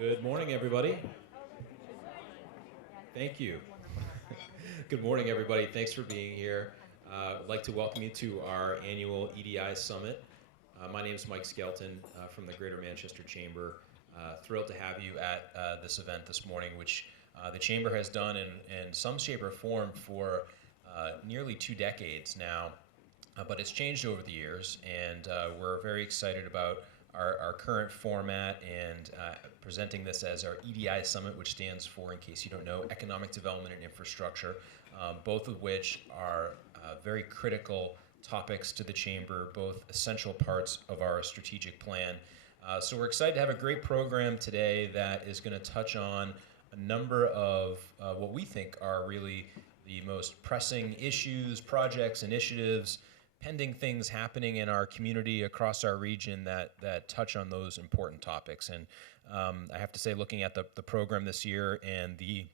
Good morning, everybody. Thank you. Good morning, everybody. Thanks for being here. I'd like to welcome you to our annual EDI Summit. My name is Mike Skelton from the Greater Manchester Chamber. Thrilled to have you at this event this morning, which the Chamber has done in some shape or form for nearly 2 decades now, but it's changed over the years, and we're very excited about our current format and presenting this as our EDI Summit, which stands for, in case you don't know, Economic Development and Infrastructure, both of which are very critical topics to the Chamber, both essential parts of our strategic plan. So we're excited to have a great program today that is going to touch on a number of what we think are really the most pressing issues, projects, initiatives, pending things happening in our community across our region that touch on those important topics. And I have to say, looking at the program this year and the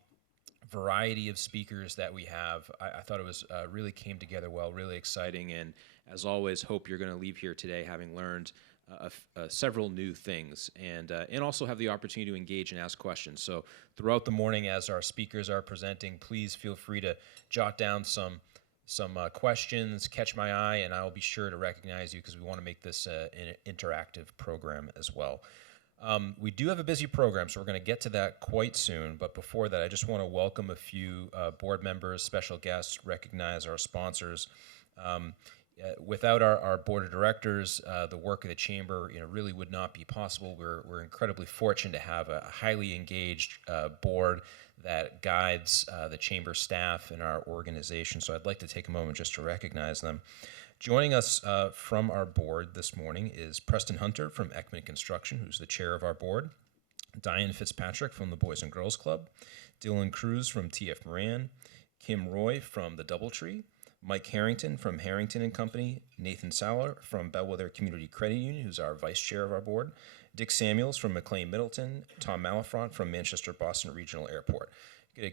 variety of speakers that we have, I thought it was really came together well, really exciting. And as always, hope you're going to leave here today having learned several new things and also have the opportunity to engage and ask questions. So throughout the morning, as our speakers are presenting, please feel free to jot down some questions, catch my eye, and I'll be sure to recognize you because we want to make this an interactive program as well. We do have a busy program, so we're going to get to that quite soon. But before that, I just want to welcome a few board members, special guests, recognize our sponsors. Without our board of directors, the work of the Chamber really would not be possible. We're incredibly fortunate to have a highly engaged board that guides the Chamber staff and our organization. So I'd like to take a moment just to recognize them. Joining us from our board this morning is Preston Hunter from Ekman Construction, who's the chair of our board, Diane Fitzpatrick from the Boys and Girls Club, Dylan Cruz from TF Moran, Kim Roy from the Doubletree, Mike Harrington from Harrington and Company, Nathan Sauer from Bellwether Community Credit Union, who's our vice chair of our board, Dick Samuels from McLean Middleton, Tom Malafront from Manchester Boston Regional Airport.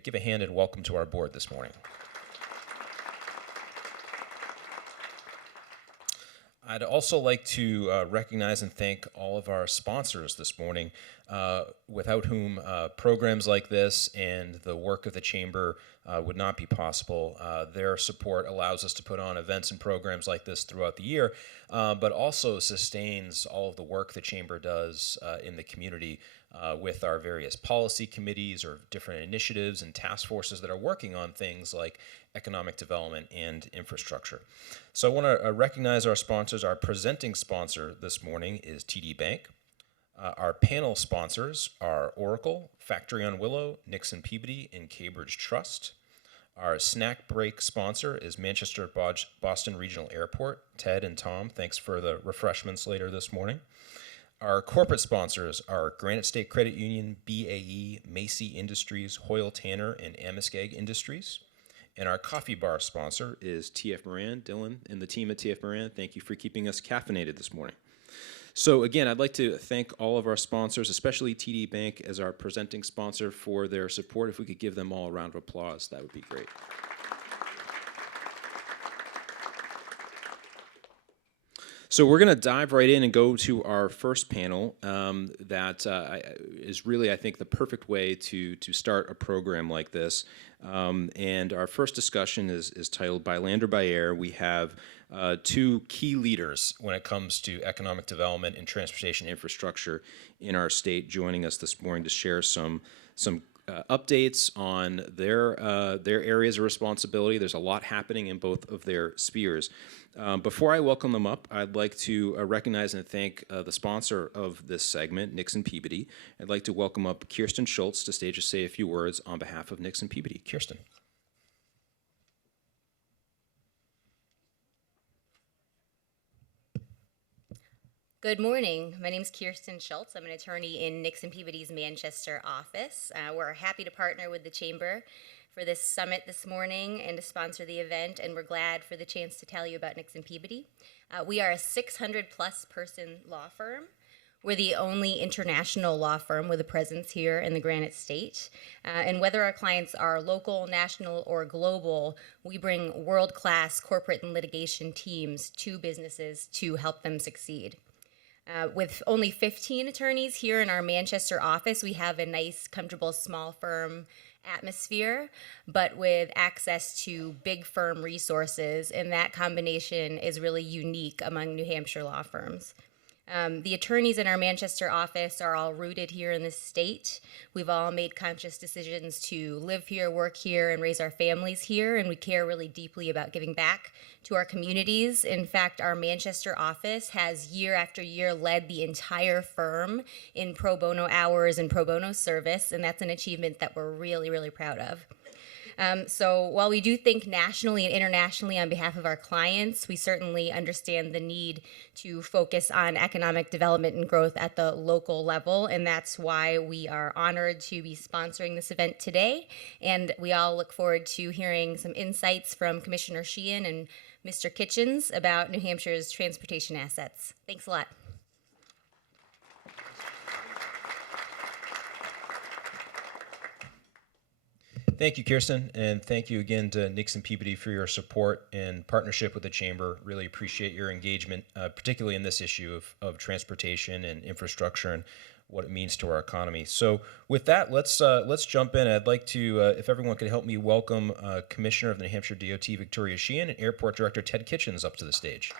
Give a hand and welcome to our board this morning. I'd also like to recognize and thank all of our sponsors this morning, without whom programs like this and the work of the Chamber would not be possible. Their support allows us to put on events and programs like this throughout the year, but also sustains all of the work the Chamber does in the community with our various policy committees or different initiatives and task forces that are working on things like economic development and infrastructure. So I want to recognize our sponsors. Our presenting sponsor this morning is TD Bank. Our panel sponsors are Oracle, Factory on Willow, Nixon Peabody, and Cambridge Trust. Our snack break sponsor is Manchester Boston Regional Airport. Ted and Tom, thanks for the refreshments later this morning. Our corporate sponsors are Granite State Credit Union, BAE, Macy Industries, Hoyle Tanner, and Amoskeag Industries. And our coffee bar sponsor is TF Moran. Dylan and the team at TF Moran, thank you for keeping us caffeinated this morning. So again, I'd like to thank all of our sponsors, especially TD Bank as our presenting sponsor, for their support. If we could give them all a round of applause, that would be great. So we're going to dive right in and go to our first panel that is really, I think, the perfect way to start a program like this. And our first discussion is titled By Land or By Air. We have two key leaders when it comes to economic development and transportation infrastructure in our state joining us this morning to share some updates on their areas of responsibility. There's a lot happening in both of their spheres. Before I welcome them up, I'd like to recognize and thank the sponsor of this segment, Nixon Peabody. I'd like to welcome up Kirsten Schultz to stage to say a few words on behalf of Nixon Peabody. Kirsten. Good morning. My name is Kirsten Schultz. I'm an attorney in Nixon Peabody's Manchester office. We're happy to partner with the Chamber for this summit this morning and to sponsor the event, and we're glad for the chance to tell you about Nixon Peabody. We are a 600-plus person law firm. We're the only international law firm with a presence here in the Granite State. And whether our clients are local, national, or global, we bring world-class corporate and litigation teams to businesses to help them succeed. With only 15 attorneys here in our Manchester office, we have a nice, comfortable, small firm atmosphere, but with access to big firm resources, and that combination is really unique among New Hampshire law firms. The attorneys in our Manchester office are all rooted here in the state. We've all made conscious decisions to live here, work here, and raise our families here, and we care really deeply about giving back to our communities. In fact, our Manchester office has year after year led the entire firm in pro bono hours and pro bono service, and that's an achievement that we're really, really proud of. So while we do think nationally and internationally on behalf of our clients, we certainly understand the need to focus on economic development and growth at the local level, and that's why we are honored to be sponsoring this event today. And we all look forward to hearing some insights from Commissioner Sheehan and Mr. Kitchens about New Hampshire's transportation assets. Thanks a lot. Thank you, Kirsten, and thank you again to Nix and Peabody for your support and partnership with the Chamber. Really appreciate your engagement, particularly in this issue of transportation and infrastructure and what it means to our economy. So with that, let's jump in. I'd like to, if everyone could help me welcome Commissioner of the New Hampshire DOT, Victoria Sheehan, and Airport Director Ted Kitchens up to the stage.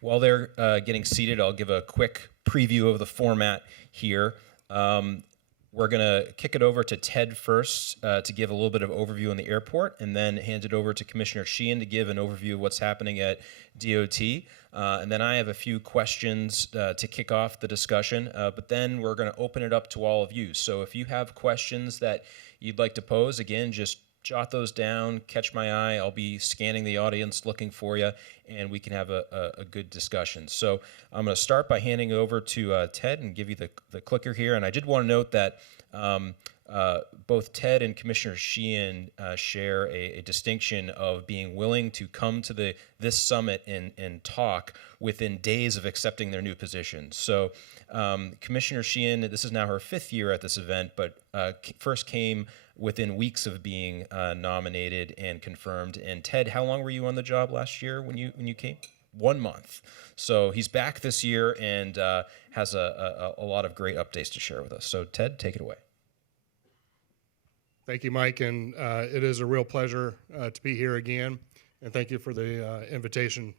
While they're getting seated, I'll give a quick preview of the format here. We're going to kick it over to Ted first to give a little bit of overview on the airport, and then hand it over to Commissioner Sheehan to give an overview of what's happening at DOT. And then I have a few questions to kick off the discussion, but then we're going to open it up to all of you. So if you have questions that you'd like to pose, again, just jot those down, catch my eye. I'll be scanning the audience, looking for you, and we can have a good discussion. So I'm going to start by handing it over to Ted and give you the clicker here. And I did want to note that both Ted and Commissioner Sheehan share a distinction of being willing to come to this summit and talk within days of accepting their new positions. So Commissioner Sheehan, this is now her 5th year at this event, but first came within weeks of being nominated and confirmed. And Ted, how long were you on the job last year when you came? 1 month. So he's back this year and has a lot of great updates to share with us. So Ted, take it away. Thank you, Mike, and it is a real pleasure to be here again. And thank you for the invitation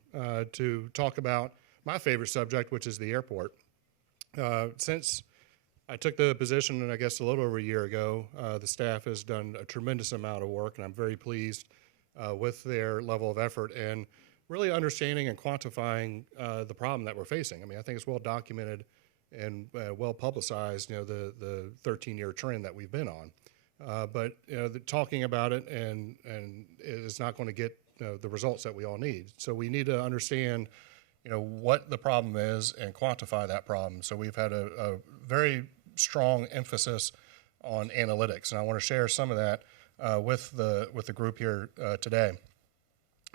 to talk about my favorite subject, which is the airport. Since I took the position, and I guess a little over a year ago, the staff has done a tremendous amount of work, and I'm very pleased with their level of effort and really understanding and quantifying the problem that we're facing. I mean, I think it's well documented and well publicized, the 13-year trend that we've been on. But talking about it and is not going to get the results that we all need. So we need to understand, what the problem is and quantify that problem. So we've had a very strong emphasis on analytics, and I want to share some of that with the group here today.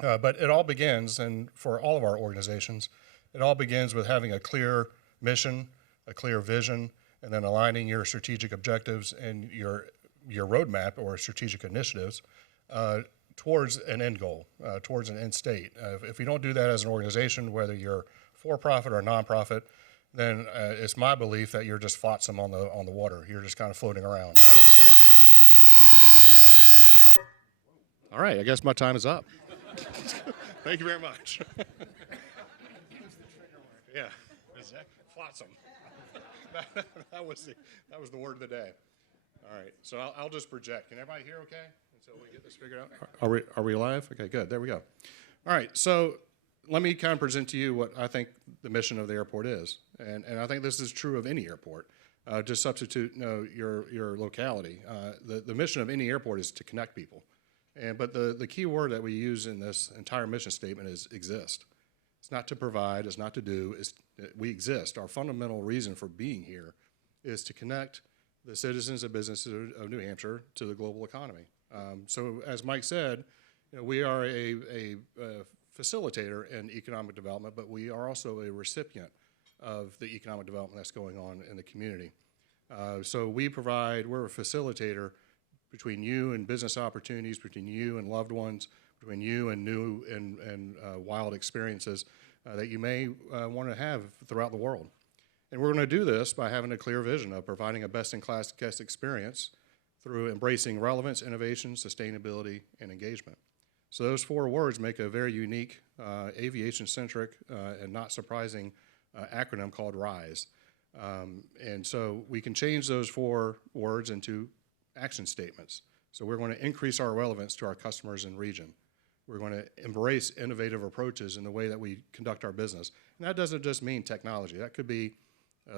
But it all begins, and for all of our organizations, it all begins with having a clear mission, a clear vision, and then aligning your strategic objectives and your roadmap or strategic initiatives towards an end goal, towards an end state. If you don't do that as an organization, whether you're for-profit or nonprofit, then it's my belief that you're just flotsam on the water. You're just kind of floating around. All right, I guess my time is up. Thank you very much. Yeah, flotsam. That was the word of the day. All right, so I'll just project. Can everybody hear okay until we get this figured out? Are we live? Okay, good. There we go. All right, so let me kind of present to you what I think the mission of the airport is, and I think this is true of any airport. Just substitute your locality. The mission of any airport is to connect people, but the key word that we use in this entire mission statement is exist. It's not to provide. It's not to do. We exist. Our fundamental reason for being here is to connect the citizens and businesses of New Hampshire to the global economy. So as Mike said, we are a facilitator in economic development, but we are also a recipient of the economic development that's going on in the community. So we're a facilitator between you and business opportunities, between you and loved ones. between you and new and wild experiences that you may want to have throughout the world. And we're going to do this by having a clear vision of providing a best-in-class guest experience through embracing relevance, innovation, sustainability, and engagement. So those 4 words make a very unique, aviation-centric, and not surprising acronym called RISE. And so we can change those 4 words into action statements. So we're going to increase our relevance to our customers and region. We're going to embrace innovative approaches in the way that we conduct our business. And that doesn't just mean technology. That could be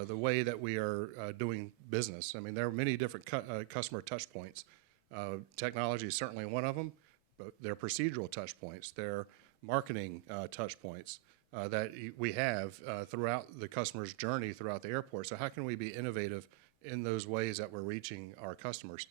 the way that we are doing business. I mean, there are many different customer touch points. Technology is certainly one of them, but there are procedural touch points. There are marketing touch points that we have throughout the customer's journey throughout the airport. So how can we be innovative in those ways that we're reaching our customers?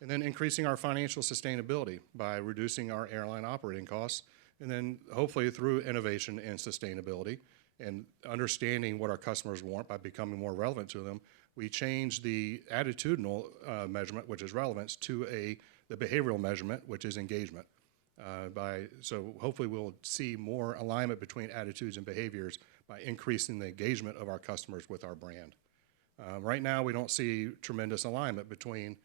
And then increasing our financial sustainability by reducing our airline operating costs, and then hopefully through innovation and sustainability and understanding what our customers want by becoming more relevant to them, we change the attitudinal measurement, which is relevance, to the behavioral measurement, which is engagement. So hopefully we'll see more alignment between attitudes and behaviors by increasing the engagement of our customers with our brand. Right now, we don't see tremendous alignment between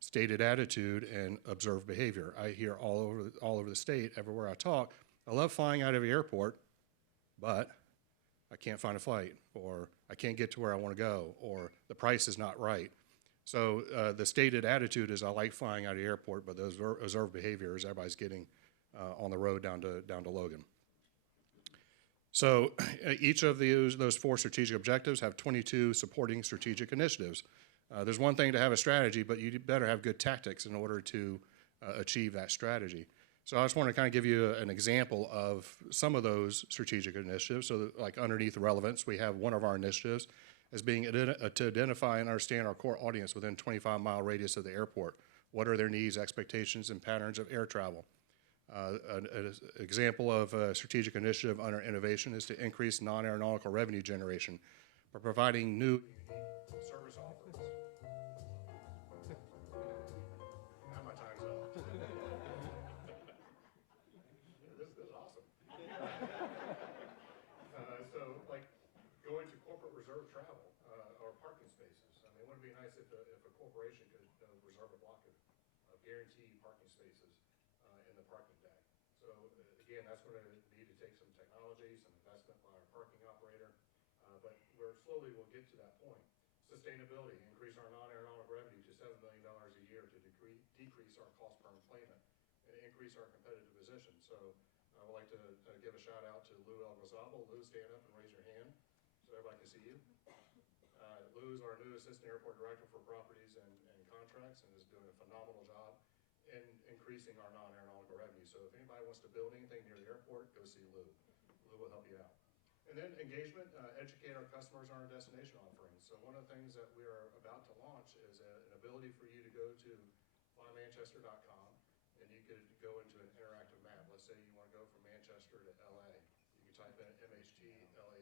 stated attitude and observed behavior. I hear all over the state, everywhere I talk, I love flying out of the airport, but I can't find a flight, or I can't get to where I want to go, or the price is not right. So the stated attitude is I like flying out of the airport, but those observed behaviors, everybody's getting on the road down to Logan. So each of those 4 strategic objectives have 22 supporting strategic initiatives. There's one thing to have a strategy, but you better have good tactics in order to achieve that strategy. So I just want to kind of give you an example of some of those strategic initiatives. So that, like underneath relevance, we have one of our initiatives as being to identify and understand our core audience within 25-mile radius of the airport. What are their needs, expectations, and patterns of air travel? An example of a strategic initiative under innovation is to increase non-aeronautical revenue generation by providing new service offerings. Now my time's up. This is awesome. So, like going to corporate reserve travel or parking spaces. I mean, wouldn't it be nice if a corporation could reserve a block of guaranteed parking spaces in the parking deck? So again, that's going to need to take some technology, some investment by our parking operator, but slowly we'll get to that point. Sustainability, increase our non-aeronautical revenue to $7 million a year to decrease our cost per employment and increase our competitive position. So I would like to give a shout out to Lou Elgazabal. Lou, stand up and raise your hand so everybody can see you. Lou is our new Assistant Airport Director for Properties and Contracts and is doing a phenomenal job in increasing our non-aeronautical revenue. So if anybody wants to build anything near the airport, go see Lou. Lou will help you out. And then engagement, educate our customers on our destination offerings. So one of the things that we are about to launch is an ability for you to go to flymanchester.com and you could go into an interactive map. Let's say you want to go from Manchester to LA. You can type in MHT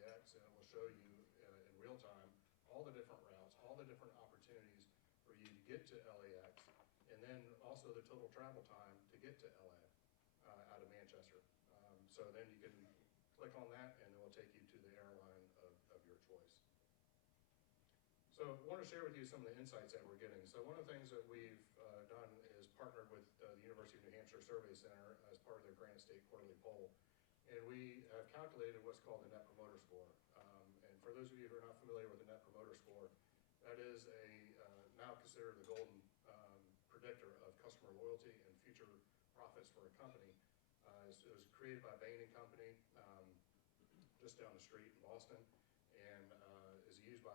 LAX and it will show you in real time all the different routes, all the different opportunities for you to get to LAX, and then also the total travel time to get to LA out of Manchester. So then you can click on that and it will take you to the airline of your choice. So I want to share with you some of the insights that we're getting. So one of the things that we've done is partnered with the University of New Hampshire Survey Center as part of their Granite State Quarterly Poll. And we have calculated what's called the Net Promoter Score. And for those of you who are not familiar with the Net Promoter Score, that is now considered the golden predictor of customer loyalty and future profits for a company. It was created by Bain & Company just down the street in Boston and is used by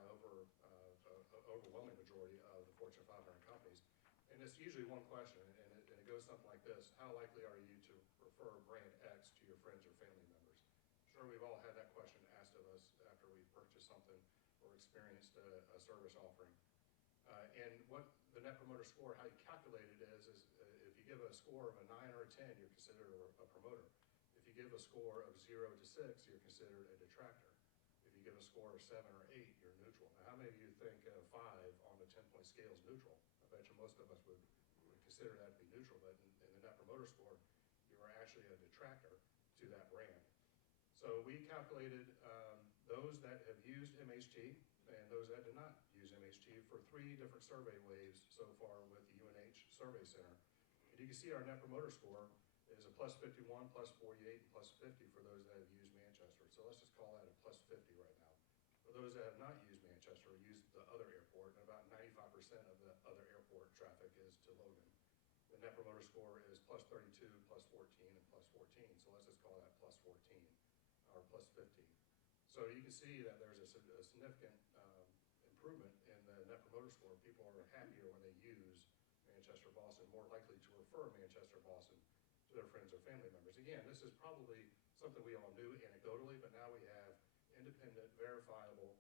overwhelming majority of the Fortune 500 companies. And it's usually one question, and it goes something like this. How likely are you to refer brand X to your friends or family members? Sure, we've all had that question asked of us after we've purchased something or experienced a service offering. And what the Net Promoter Score, how you calculate it is if you give a score of a 9 or a 10, you're considered a promoter. If you give a score of 0 to 6, you're considered a detractor. If you give a score of 7 or 8, you're neutral. Now, how many of you think 5 on the 10-point scale is neutral? I bet you most of us would consider that to be neutral, but in the Net Promoter Score, you are actually a detractor to that brand. So we calculated those that have used MHT and those that did not use MHT for 3 different survey waves so far with the UNH Survey Center. And you can see our Net Promoter Score is a plus 51, plus 48, and plus 50 for those that have used Manchester. So let's just call that a plus 50 right now. For those that have not used Manchester, used the other airport, and about 95% of the other airport traffic is to Logan. The Net Promoter Score is plus 32, plus 14, and plus 14. So let's just call that plus 14 or plus 15. So you can see that there's a significant improvement in the Net Promoter Score. People are happier when they use Manchester Boston, more likely to refer Manchester Boston to their friends or family members. Again, this is probably something we all knew anecdotally, but now we have independent, verifiable,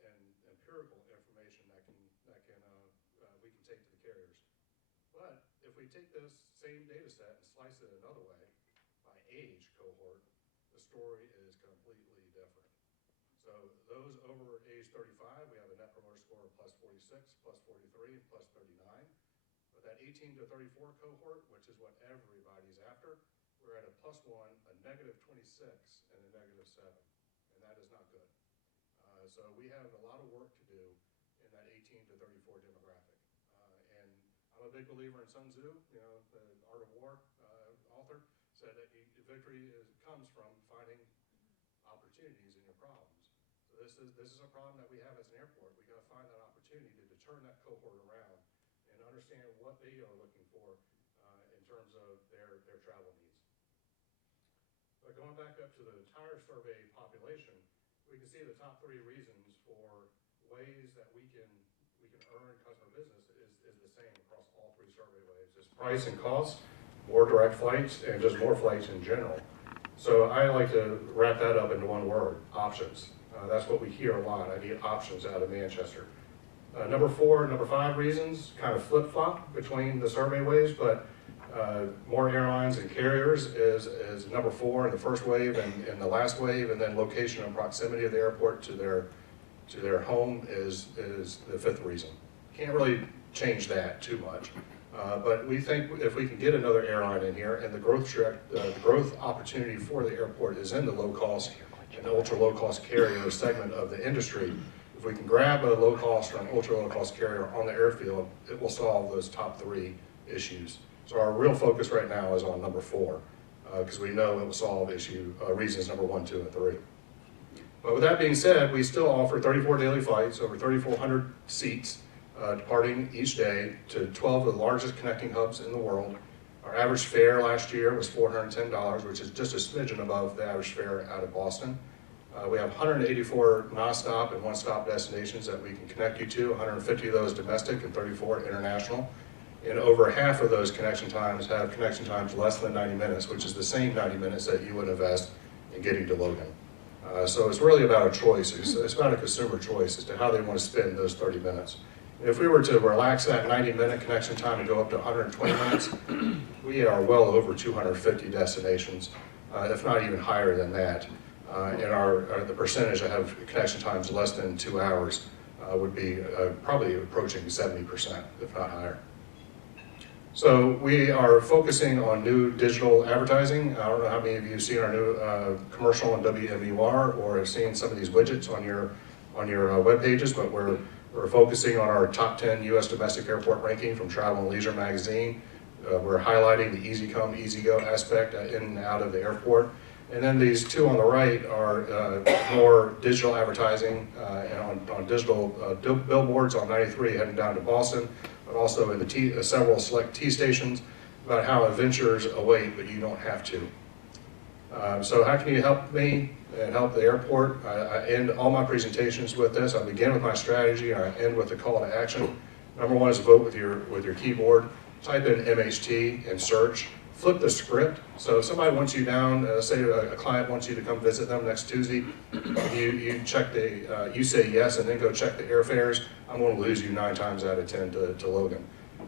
and empirical information that we can take to the carriers. But if we take this same data set and slice it another way, by age cohort, the story is completely different. So those over age 35, we have a Net Promoter Score of plus 46, plus 43, and plus 39. But that 18 to 34 cohort, which is what everybody's after, we're at a plus 1, a negative 26, and a negative 7. And that is not good. So we have a lot of work to do in that 18 to 34 demographic. And I'm a big believer in Sun Tzu, the Art of War author, said that victory comes from finding opportunities in your problems. So this is a problem that we have as an airport. We got to find that opportunity to turn that cohort around and understand what they are looking for in terms of their travel needs. But going back up to the entire survey population, we can see the top 3 reasons for ways that we can earn customer business is the same across all 3 survey waves. It's price and cost, more direct flights, and just more flights in general. So I like to wrap that up into one word: options. That's what we hear a lot. I need options out of Manchester. Number 5 reasons kind of flip-flop between the survey waves, but more airlines and carriers is number 4 in the first wave and the last wave, and then location and proximity of the airport to their home is the 5th reason. Can't really change that too much, but we think if we can get another airline in here, and the growth opportunity for the airport is in the low-cost and ultra low-cost carrier segment of the industry. If we can grab a low-cost or an ultra low-cost carrier on the airfield, it will solve those top 3 issues. So our real focus right now is on number 4, because we know it will solve reasons number 1, 2, and 3. But with that being said, we still offer 34 daily flights, over 3,400 seats, departing each day to 12 of the largest connecting hubs in the world. Our average fare last year was $410, which is just a smidgen above the average fare out of Boston. We have 184 non-stop and one-stop destinations that we can connect you to, 150 of those domestic and 34 international. And over half of those connection times have connection times less than 90 minutes, which is the same 90 minutes that you would invest in getting to Logan. So it's really about a choice. It's about a consumer choice as to how they want to spend those 30 minutes. And if we were to relax that 90-minute connection time and go up to 120 minutes, we are well over 250 destinations, if not even higher than that. And the percentage that have connection times less than 2 hours would be probably approaching 70%, if not higher. So we are focusing on new digital advertising. I don't know how many of you have seen our new commercial on WMUR or have seen some of these widgets on your web pages, but we're focusing on our top 10 U.S. domestic airport ranking from Travel and Leisure magazine. We're highlighting the easy come, easy go aspect in and out of the airport. And then these 2 on the right are more digital advertising and on digital billboards on 93 heading down to Boston, but also in the several select T stations about how adventures await, but you don't have to. So how can you help me and help the airport? I end all my presentations with this. I begin with my strategy and I end with a call to action. Number 1 is vote with your keyboard. Type in MHT and search. Flip the script. So if somebody wants you down, say a client wants you to come visit them next Tuesday, you say yes and then go check the airfares, I'm going to lose you 9 times out of 10 to Logan.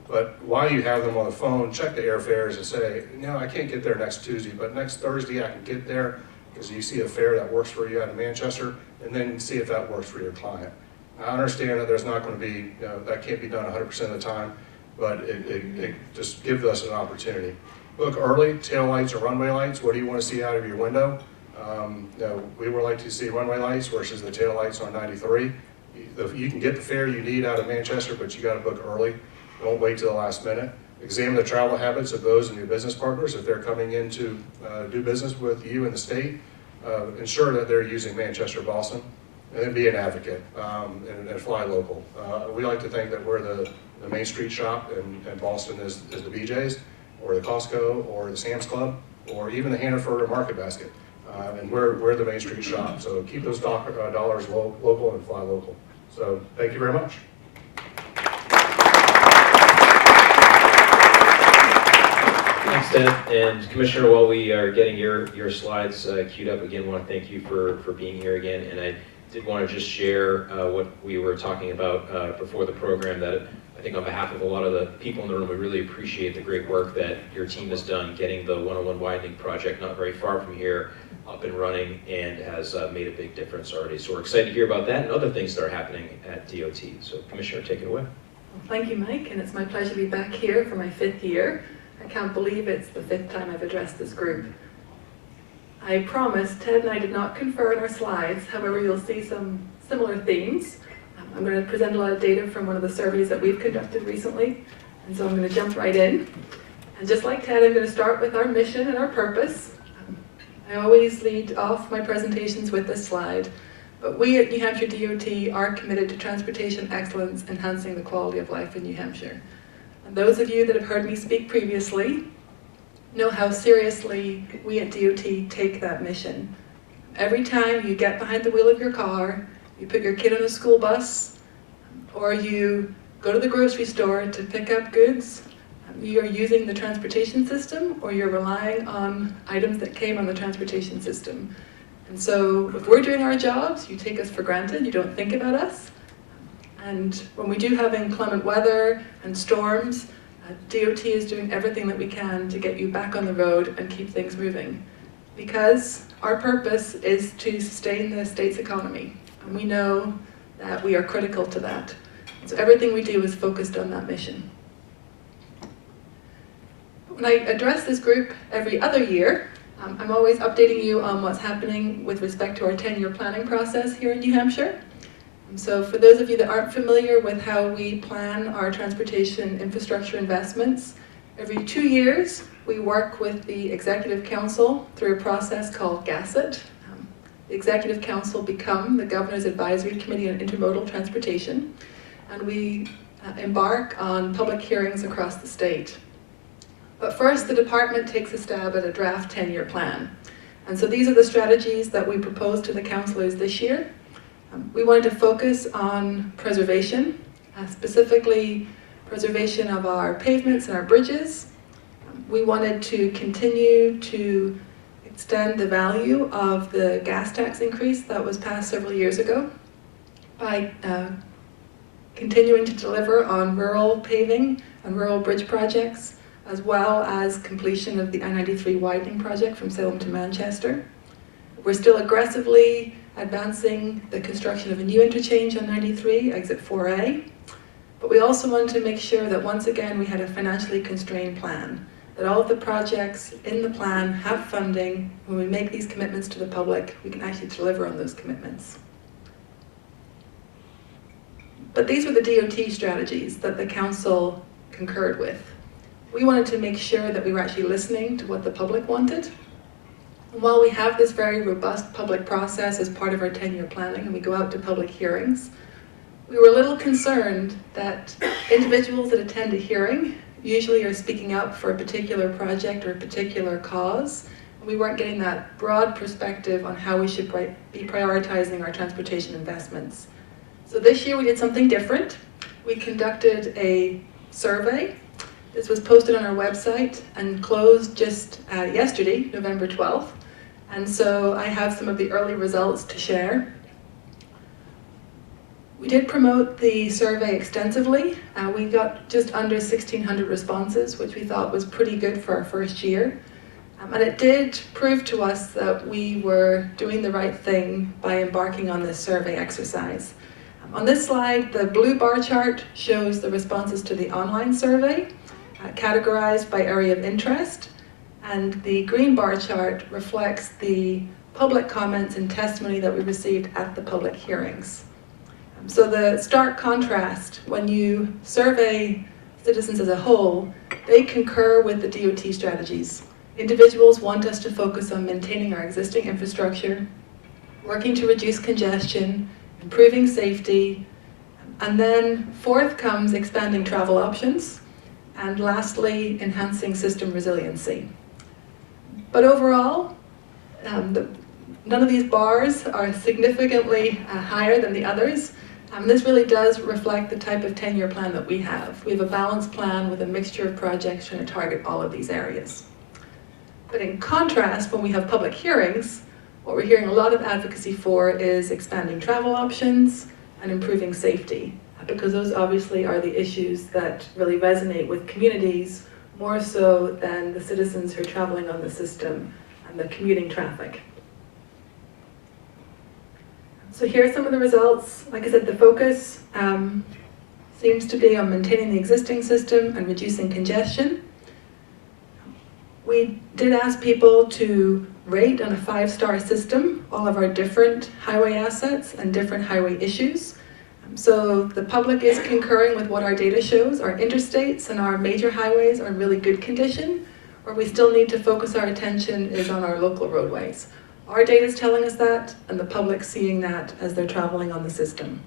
But while you have them on the phone, check the airfares and say, no, I can't get there next Tuesday, but next Thursday I can get there, because you see a fare that works for you out of Manchester, and then see if that works for your client. I understand that there's not going to be, that can't be done 100% of the time, but it just gives us an opportunity. book early, tail lights or runway lights. What do you want to see out of your window? We would like to see runway lights versus the tail lights on 93. You can get the fare you need out of Manchester, but you got to book early. Don't wait till the last minute. Examine the travel habits of those and your business partners. If they're coming in to do business with you in the state, ensure that they're using Manchester, Boston, and then be an advocate and fly local. We like to think that we're the Main Street shop, and Boston is the BJ's, or the Costco, or the Sam's Club, or even the Hannaford or Market Basket. And we're the Main Street shop. So keep those dollars local and fly local. So thank you very much. Thanks, Ted. And Commissioner, while we are getting your slides queued up again, I want to thank you for being here again. And I did want to just share what we were talking about before the program, that I think on behalf of a lot of the people in the room, we really appreciate the great work that your team has done getting the 101 widening project not very far from here up and running, and has made a big difference already. So we're excited to hear about that and other things that are happening at DOT. So Commissioner, take it away. Well, thank you, Mike, and it's my pleasure to be back here for my 5th year. I can't believe it's the 5th time I've addressed this group. I promise Ted and I did not confer on our slides, however you'll see some similar themes. I'm going to present a lot of data from one of the surveys that we've conducted recently, and so I'm going to jump right in. And just like Ted, I'm going to start with our mission and our purpose. I always lead off my presentations with this slide, but we at New Hampshire DOT are committed to transportation excellence, enhancing the quality of life in New Hampshire. And those of you that have heard me speak previously know how seriously we at DOT take that mission. Every time you get behind the wheel of your car, you put your kid on a school bus, or you go to the grocery store to pick up goods, you're using the transportation system, or you're relying on items that came on the transportation system. And so if we're doing our jobs, you take us for granted, you don't think about us. And when we do have inclement weather and storms, DOT is doing everything that we can to get you back on the road and keep things moving. Because our purpose is to sustain the state's economy. And we know that we are critical to that. So everything we do is focused on that mission. When I address this group every other year, I'm always updating you on what's happening with respect to our 10-year planning process here in New Hampshire. So for those of you that aren't familiar with how we plan our transportation infrastructure investments, every 2 years we work with the Executive Council through a process called GASSET. The Executive Council become the Governor's Advisory Committee on Intermodal Transportation, and we embark on public hearings across the state. But first, the department takes a stab at a draft 10-year plan. And so these are the strategies that we proposed to the councilors this year. We wanted to focus on preservation, specifically preservation of our pavements and our bridges. We wanted to continue to extend the value of the gas tax increase that was passed several years ago by continuing to deliver on rural paving and rural bridge projects, as well as completion of the I-93 widening project from Salem to Manchester. We're still aggressively advancing the construction of a new interchange on 93, exit 4A, but we also wanted to make sure that once again we had a financially constrained plan, that all of the projects in the plan have funding. When we make these commitments to the public, we can actually deliver on those commitments. But these were the DOT strategies that the council concurred with. We wanted to make sure that we were actually listening to what the public wanted. And while we have this very robust public process as part of our 10-year planning, and we go out to public hearings, we were a little concerned that individuals that attend a hearing usually are speaking up for a particular project or a particular cause. And we weren't getting that broad perspective on how we should be prioritizing our transportation investments. So this year we did something different. We conducted a survey. This was posted on our website and closed just yesterday, November 12th. And so I have some of the early results to share. We did promote the survey extensively. We got just under 1,600 responses, which we thought was pretty good for our first year. And it did prove to us that we were doing the right thing by embarking on this survey exercise. On this slide, the blue bar chart shows the responses to the online survey, categorized by area of interest. and the green bar chart reflects the public comments and testimony that we received at the public hearings. So the stark contrast, when you survey citizens as a whole, they concur with the DOT strategies. Individuals want us to focus on maintaining our existing infrastructure, working to reduce congestion, improving safety, and then fourth comes expanding travel options, and lastly, enhancing system resiliency. But overall, none of these bars are significantly higher than the others. This really does reflect the type of 10-year plan that we have. We have a balanced plan with a mixture of projects trying to target all of these areas. But in contrast, when we have public hearings, what we're hearing a lot of advocacy for is expanding travel options and improving safety, because those obviously are the issues that really resonate with communities more so than the citizens who are traveling on the system and the commuting traffic. So here are some of the results. Like I said, the focus seems to be on maintaining the existing system and reducing congestion. We did ask people to rate on a 5-star system all of our different highway assets and different highway issues. So the public is concurring with what our data shows. Our interstates and our major highways are in really good condition. Where we still need to focus our attention is on our local roadways. Our data is telling us that, and the public seeing that as they're traveling on the system.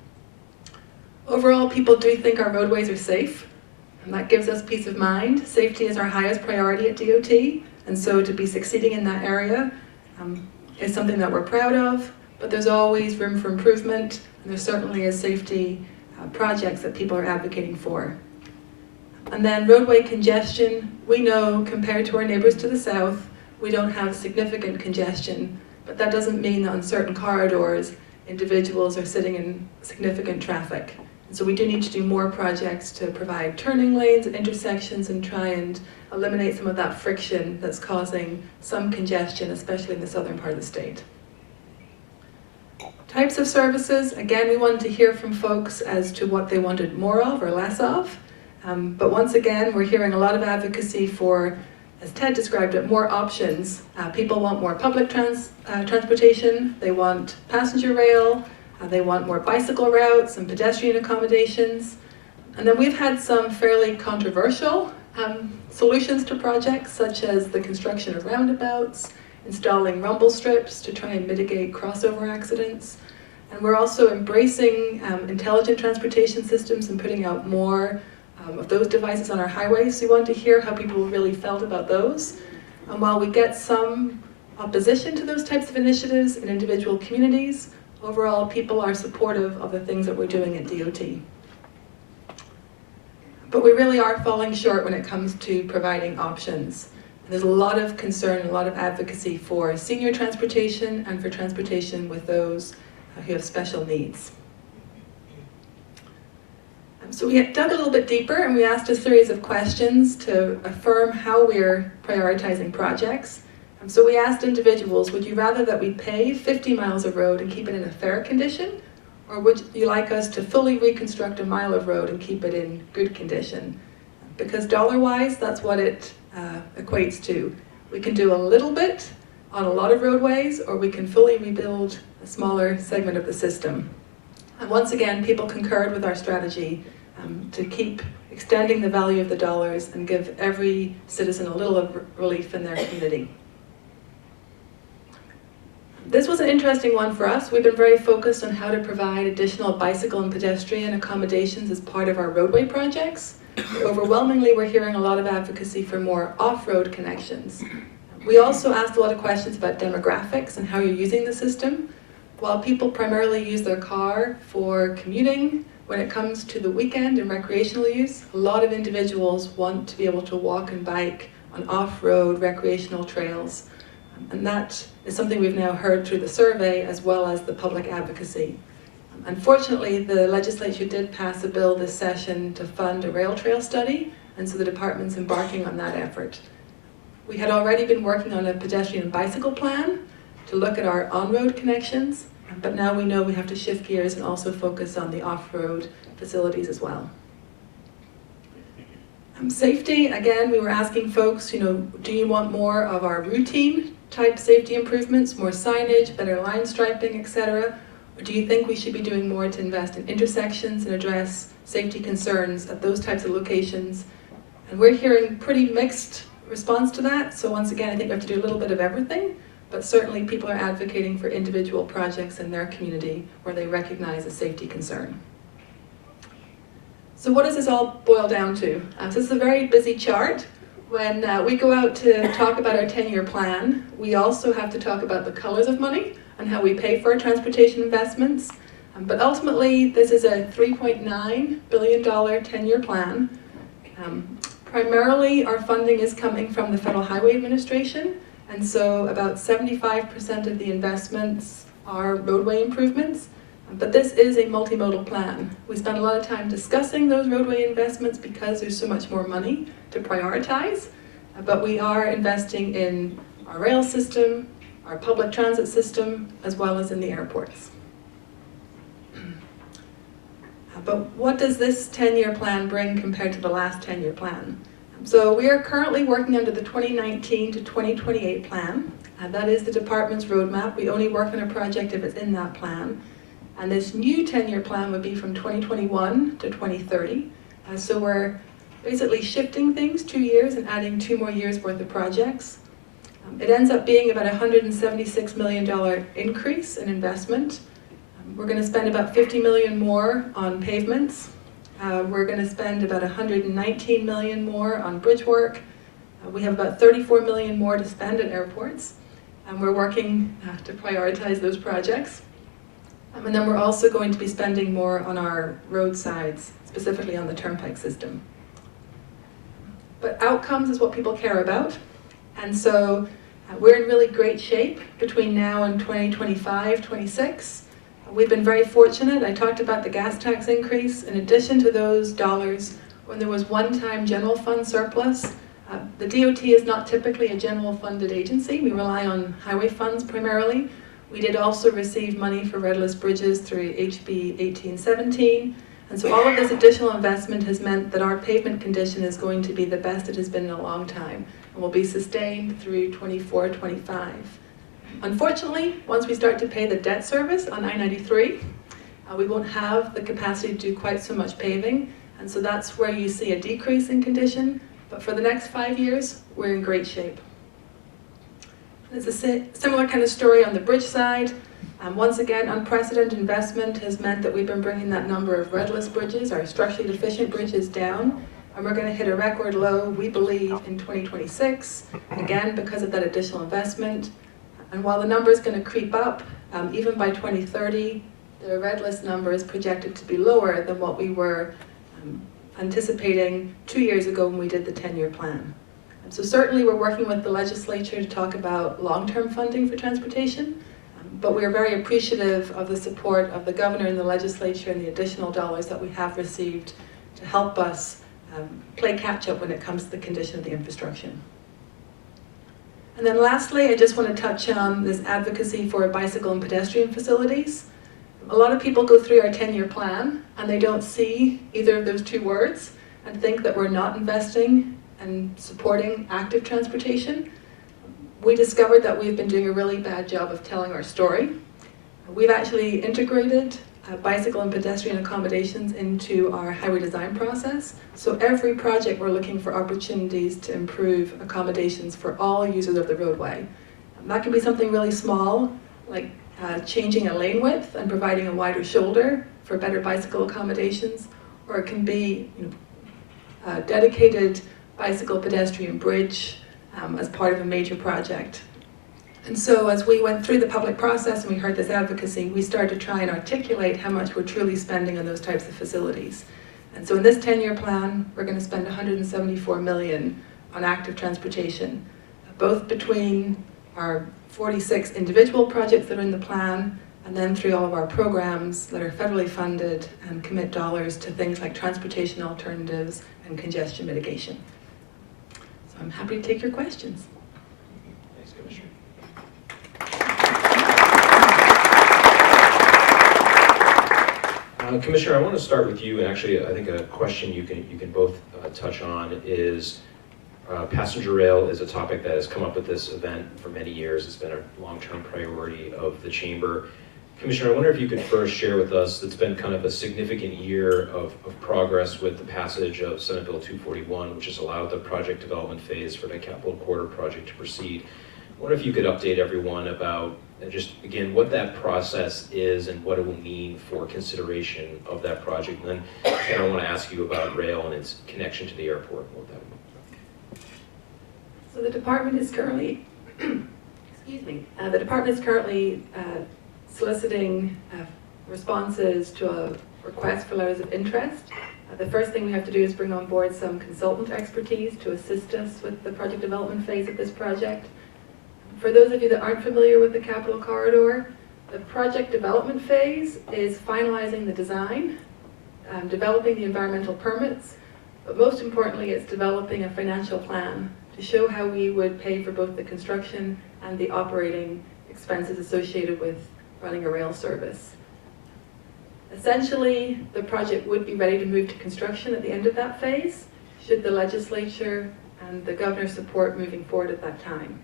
Overall, people do think our roadways are safe, and that gives us peace of mind. Safety is our highest priority at DOT, and so to be succeeding in that area is something that we're proud of, but there's always room for improvement, and there certainly is safety projects that people are advocating for. And then roadway congestion, we know compared to our neighbors to the south, we don't have significant congestion, but that doesn't mean that on certain corridors, individuals are sitting in significant traffic. And so we do need to do more projects to provide turning lanes at intersections and try and eliminate some of that friction that's causing some congestion, especially in the southern part of the state. Types of services, again, we wanted to hear from folks as to what they wanted more of or less of. But once again, we're hearing a lot of advocacy for, as Ted described it, more options. People want more public transportation, they want passenger rail, they want more bicycle routes and pedestrian accommodations. And then we've had some fairly controversial solutions to projects, such as the construction of roundabouts, installing rumble strips to try and mitigate crossover accidents. And we're also embracing intelligent transportation systems and putting out more of those devices on our highways. So we wanted to hear how people really felt about those. And while we get some opposition to those types of initiatives in individual communities, overall people are supportive of the things that we're doing at DOT. But we really are falling short when it comes to providing options. There's a lot of concern, a lot of advocacy for senior transportation and for transportation with those who have special needs. So we dug a little bit deeper and we asked a series of questions to affirm how we're prioritizing projects. So we asked individuals, would you rather that we pave 50 miles of road and keep it in a fair condition? Or would you like us to fully reconstruct a mile of road and keep it in good condition? Because dollar-wise, that's what it equates to. We can do a little bit on a lot of roadways, or we can fully rebuild a smaller segment of the system. And once again, people concurred with our strategy to keep extending the value of the dollars and give every citizen a little of relief in their community. This was an interesting one for us. We've been very focused on how to provide additional bicycle and pedestrian accommodations as part of our roadway projects. Overwhelmingly, we're hearing a lot of advocacy for more off-road connections. We also asked a lot of questions about demographics and how you're using the system. While people primarily use their car for commuting, when it comes to the weekend and recreational use, a lot of individuals want to be able to walk and bike on off-road recreational trails. And that is something we've now heard through the survey as well as the public advocacy. Unfortunately, the legislature did pass a bill this session to fund a rail trail study, and so the department's embarking on that effort. We had already been working on a pedestrian and bicycle plan to look at our on-road connections, but now we know we have to shift gears and also focus on the off-road facilities as well. Safety, again, we were asking folks, do you want more of our routine type safety improvements, more signage, better line striping, etc.? Or do you think we should be doing more to invest in intersections and address safety concerns at those types of locations? And we're hearing pretty mixed response to that. So once again, I think we have to do a little bit of everything, but certainly people are advocating for individual projects in their community where they recognize a safety concern. So what does this all boil down to? So this is a very busy chart. When we go out to talk about our 10-year plan, we also have to talk about the colors of money and how we pay for our transportation investments. But ultimately, this is a $3.9 billion 10-year plan. Primarily, our funding is coming from the Federal Highway Administration, and so about 75% of the investments are roadway improvements. But this is a multimodal plan. We spend a lot of time discussing those roadway investments because there's so much more money to prioritize. But we are investing in our rail system, our public transit system, as well as in the airports. But what does this 10-year plan bring compared to the last 10-year plan? So we are currently working under the 2019 to 2028 plan. That is the department's roadmap. We only work on a project if it's in that plan. And this new 10-year plan would be from 2021 to 2030. So we're basically shifting things 2 years and adding 2 more years worth of projects. It ends up being about a $176 million increase in investment. We're going to spend about $50 million more on pavements. We're going to spend about $119 million more on bridge work. We have about $34 million more to spend at airports. And we're working to prioritize those projects. And then we're also going to be spending more on our roadsides, specifically on the turnpike system. But outcomes is what people care about. And so we're in really great shape between now and 2025, 26. We've been very fortunate. I talked about the gas tax increase. In addition to those dollars, when there was one-time general fund surplus, the DOT is not typically a general funded agency. We rely on highway funds primarily. We did also receive money for redless bridges through HB 1817. And so all of this additional investment has meant that our pavement condition is going to be the best it has been in a long time and will be sustained through 24, 25. Unfortunately, once we start to pay the debt service on I-93, we won't have the capacity to do quite so much paving. And so that's where you see a decrease in condition. But for the next 5 years, we're in great shape. It's a similar kind of story on the bridge side. Once again, unprecedented investment has meant that we've been bringing that number of redless bridges, our structurally deficient bridges, down. And we're going to hit a record low, we believe, in 2026, again, because of that additional investment. And while the number is going to creep up, even by 2030, the redless number is projected to be lower than what we were anticipating 2 years ago when we did the 10-year plan. So certainly we're working with the legislature to talk about long-term funding for transportation, but we are very appreciative of the support of the governor and the legislature and the additional dollars that we have received to help us play catch-up when it comes to the condition of the infrastructure. And then lastly, I just want to touch on this advocacy for bicycle and pedestrian facilities. A lot of people go through our 10-year plan and they don't see either of those 2 words and think that we're not investing and supporting active transportation. We discovered that we've been doing a really bad job of telling our story. We've actually integrated bicycle and pedestrian accommodations into our highway design process. So every project we're looking for opportunities to improve accommodations for all users of the roadway. That can be something really small, like changing a lane width and providing a wider shoulder for better bicycle accommodations, or it can be dedicated bicycle pedestrian bridge as part of a major project. And so as we went through the public process and we heard this advocacy, we started to try and articulate how much we're truly spending on those types of facilities. And so in this 10-year plan, we're going to spend $174 million on active transportation, both between our 46 individual projects that are in the plan and then through all of our programs that are federally funded and commit dollars to things like transportation alternatives and congestion mitigation. So I'm happy to take your questions. Thanks, Commissioner. Commissioner, I want to start with you, and actually I think a question you can both touch on is passenger rail is a topic that has come up at this event for many years. It's been a long-term priority of the Chamber. Commissioner, I wonder if you could first share with us, it's been kind of a significant year of progress with the passage of Senate Bill 241, which has allowed the project development phase for the Capital Corridor project to proceed. I wonder if you could update everyone about just, again, what that process is and what it will mean for consideration of that project. And then I want to ask you about rail and its connection to the airport and what that would mean. So the department is currently, excuse me, the department is currently soliciting responses to a request for letters of interest. The first thing we have to do is bring on board some consultant expertise to assist us with the project development phase of this project. For those of you that aren't familiar with the Capital Corridor, the project development phase is finalizing the design, developing the environmental permits, but most importantly it's developing a financial plan to show how we would pay for both the construction and the operating expenses associated with running a rail service. Essentially, the project would be ready to move to construction at the end of that phase, should the legislature and the governor support moving forward at that time.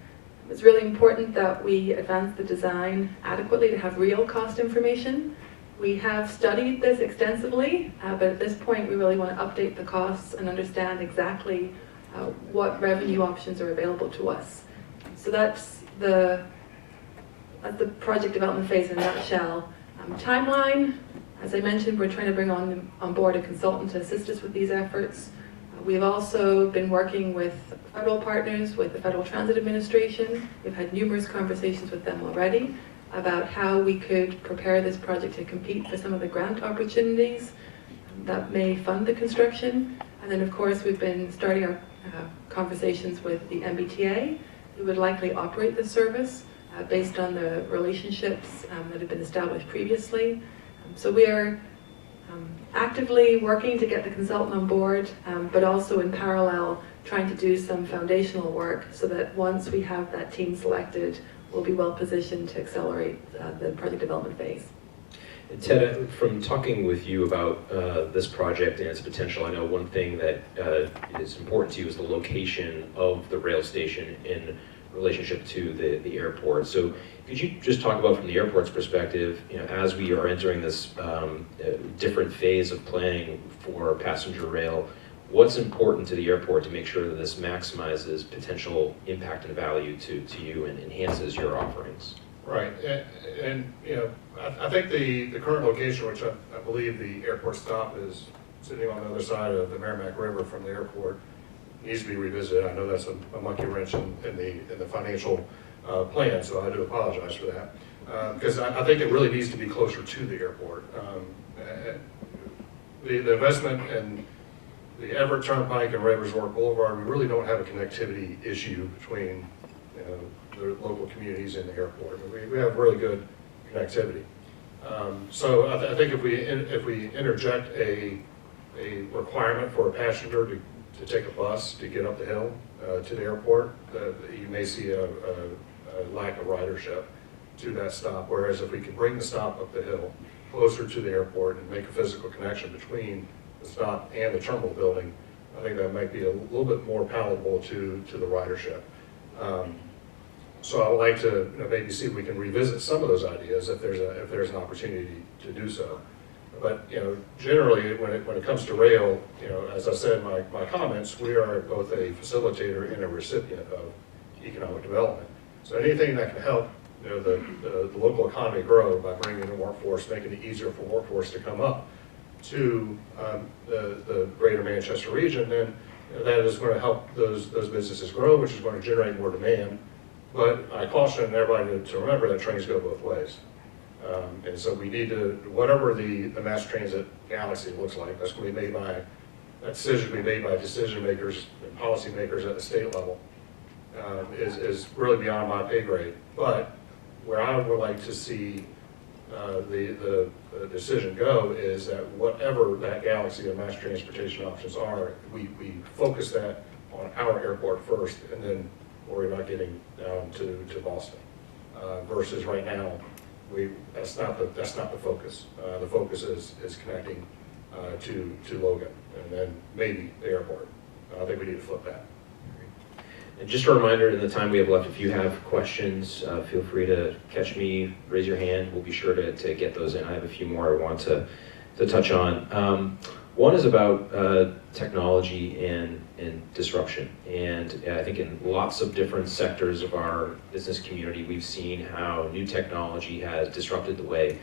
It's really important that we advance the design adequately to have real cost information. We have studied this extensively, but at this point we really want to update the costs and understand exactly what revenue options are available to us. So that's the project development phase in a nutshell. Timeline, as I mentioned, we're trying to bring on board a consultant to assist us with these efforts. We've also been working with federal partners, with the Federal Transit Administration. We've had numerous conversations with them already about how we could prepare this project to compete for some of the grant opportunities that may fund the construction. And then of course we've been starting our conversations with the MBTA, who would likely operate the service based on the relationships that have been established previously. So we are actively working to get the consultant on board, but also in parallel trying to do some foundational work so that once we have that team selected, we'll be well positioned to accelerate the project development phase. Ted, from talking with you about this project and its potential, I know one thing that is important to you is the location of the rail station in relationship to the airport. So could you just talk about, from the airport's perspective, as we are entering this different phase of planning for passenger rail, what's important to the airport to make sure that this maximizes potential impact and value to you and enhances your offerings? Right, and I think the current location, which I believe the airport stop is sitting on the other side of the Merrimack River from the airport, needs to be revisited. I know that's a monkey wrench in the financial plan, so I do apologize for that. Because I think it really needs to be closer to the airport. The investment in the Everett Turnpike and Ray Resort Boulevard, we really don't have a connectivity issue between the local communities and the airport. We have really good connectivity. So I think if we interject a requirement for a passenger to take a bus to get up the hill to the airport, you may see a lack of ridership to that stop. Whereas if we can bring the stop up the hill closer to the airport and make a physical connection between the stop and the terminal building, I think that might be a little bit more palatable to the ridership. So I would like to maybe see if we can revisit some of those ideas if there's an opportunity to do so. But generally, when it comes to rail, as I said in my comments, we are both a facilitator and a recipient of economic development. So anything that can help the local economy grow by bringing in the workforce, making it easier for workforce to come up to the greater Manchester region, then that is going to help those businesses grow, which is going to generate more demand. But I caution everybody to remember that trains go both ways. And so we need to, whatever the mass transit galaxy looks like, that's going to be made by, that decision will be made by decision makers and policy makers at the state level, is really beyond my pay grade. But where I would like to see the decision go is that whatever that galaxy of mass transportation options are, we focus that on our airport first and then worry about getting down to Boston. Versus right now, that's not the focus. The focus is connecting to Logan and then maybe the airport. I think we need to flip that. And just a reminder, in the time we have left, if you have questions, feel free to catch me, raise your hand. We'll be sure to get those in. I have a few more I want to touch on. One is about technology and disruption. And I think in lots of different sectors of our business community, we've seen how new technology has disrupted the way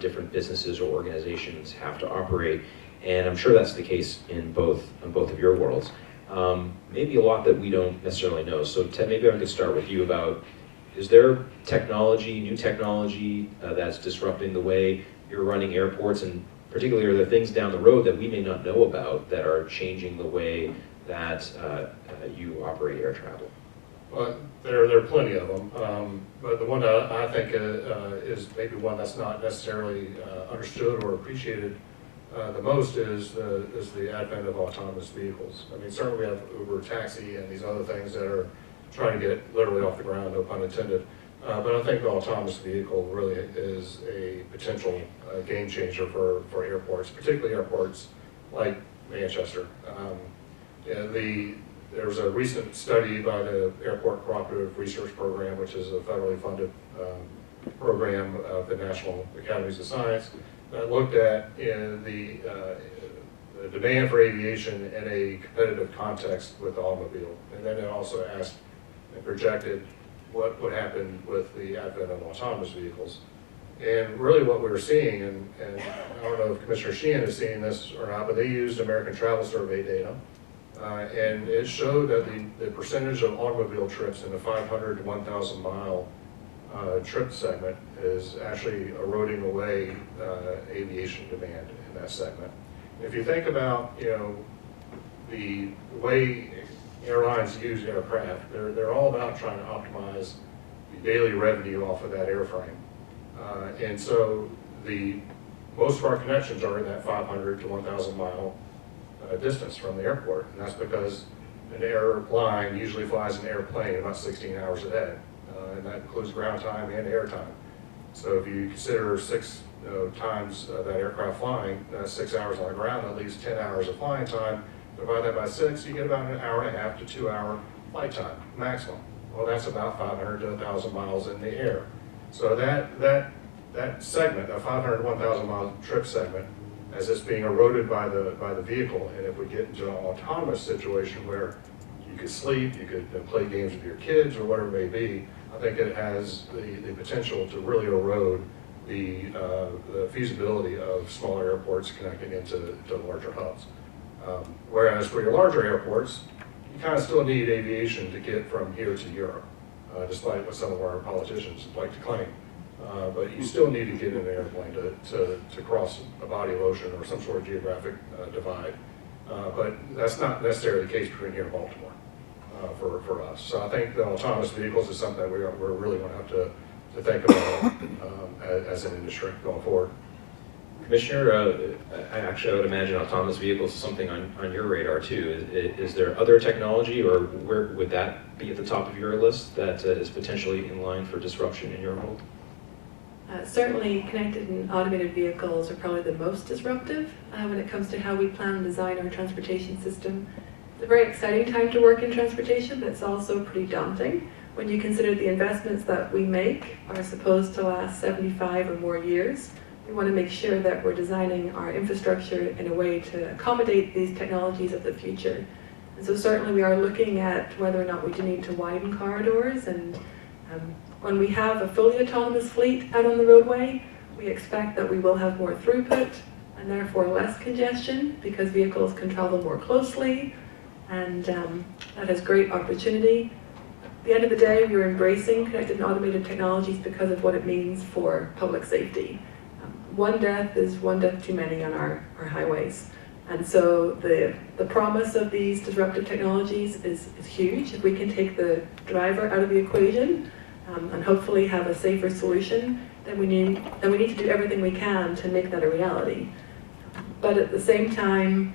different businesses or organizations have to operate. And I'm sure that's the case in both of your worlds. Maybe a lot that we don't necessarily know. So Ted, maybe I could start with you about, is there technology, new technology that's disrupting the way you're running airports, and particularly are there things down the road that we may not know about that are changing the way that you operate air travel? Well, there are plenty of them, but the one that I think is maybe one that's not necessarily understood or appreciated the most is the advent of autonomous vehicles. I mean, certainly we have Uber, taxi, and these other things that are trying to get literally off the ground, no pun intended. But I think the autonomous vehicle really is a potential game changer for airports, particularly airports like Manchester. There was a recent study by the Airport Cooperative Research Program, which is a federally funded program of the National Academies of Science, that looked at the demand for aviation in a competitive context with the automobile. And then it also asked and projected what would happen with the advent of autonomous vehicles. And really what we were seeing, and I don't know if Commissioner Sheehan has seen this or not, but they used American Travel Survey data. And it showed that the percentage of automobile trips in the 500 to 1,000 mile trip segment is actually eroding away aviation demand in that segment. If you think about, the way airlines use aircraft, they're all about trying to optimize the daily revenue off of that airframe. And so most of our connections are in that 500 to 1,000 mile distance from the airport, and that's because an airline usually flies an airplane about 16 hours a day, and that includes ground time and air time. So if you consider 6 times that aircraft flying, that's 6 hours on the ground, that leaves 10 hours of flying time. Divide that by 6, you get about an hour and a half to 2 hour flight time maximum. Well, that's about 500 to 1,000 miles in the air. So that segment, that 500 to 1,000 mile trip segment, as it's being eroded by the vehicle, and if we get into an autonomous situation where you could sleep, you could play games with your kids or whatever it may be, I think it has the potential to really erode the feasibility of smaller airports connecting into larger hubs. Whereas for your larger airports, you kind of still need aviation to get from here to Europe, despite what some of our politicians like to claim. But you still need to get in an airplane to cross a body of ocean or some sort of geographic divide. But that's not necessarily the case between here and Baltimore for us. So I think the autonomous vehicles is something we're really going to have to think about as an industry going forward. Commissioner, I would imagine autonomous vehicles is something on your radar too. Is there other technology, or where would that be at the top of your list that is potentially in line for disruption in your world? Certainly connected and automated vehicles are probably the most disruptive when it comes to how we plan and design our transportation system. It's a very exciting time to work in transportation, but it's also pretty daunting when you consider the investments that we make are supposed to last 75 or more years. We want to make sure that we're designing our infrastructure in a way to accommodate these technologies of the future. And so certainly we are looking at whether or not we do need to widen corridors, and when we have a fully autonomous fleet out on the roadway, we expect that we will have more throughput and therefore less congestion because vehicles can travel more closely, and that has great opportunity. At the end of the day, we are embracing connected and automated technologies because of what it means for public safety. One death is one death too many on our highways. And so the promise of these disruptive technologies is huge. If we can take the driver out of the equation and hopefully have a safer solution, then we need to do everything we can to make that a reality. But at the same time,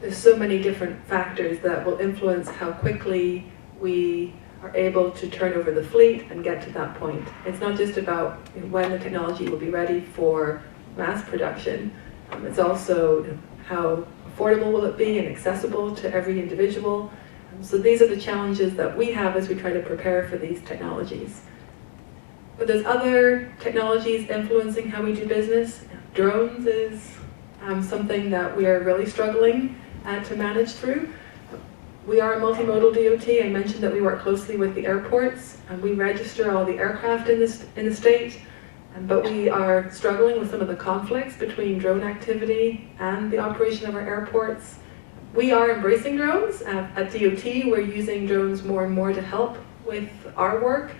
there's so many different factors that will influence how quickly we are able to turn over the fleet and get to that point. It's not just about when the technology will be ready for mass production. It's also how affordable will it be and accessible to every individual. So these are the challenges that we have as we try to prepare for these technologies. But there's other technologies influencing how we do business. Drones is something that we are really struggling to manage through. We are a multimodal DOT. I mentioned that we work closely with the airports, and we register all the aircraft in the state, but we are struggling with some of the conflicts between drone activity and the operation of our airports. We are embracing drones. At DOT, we're using drones more and more to help with our work,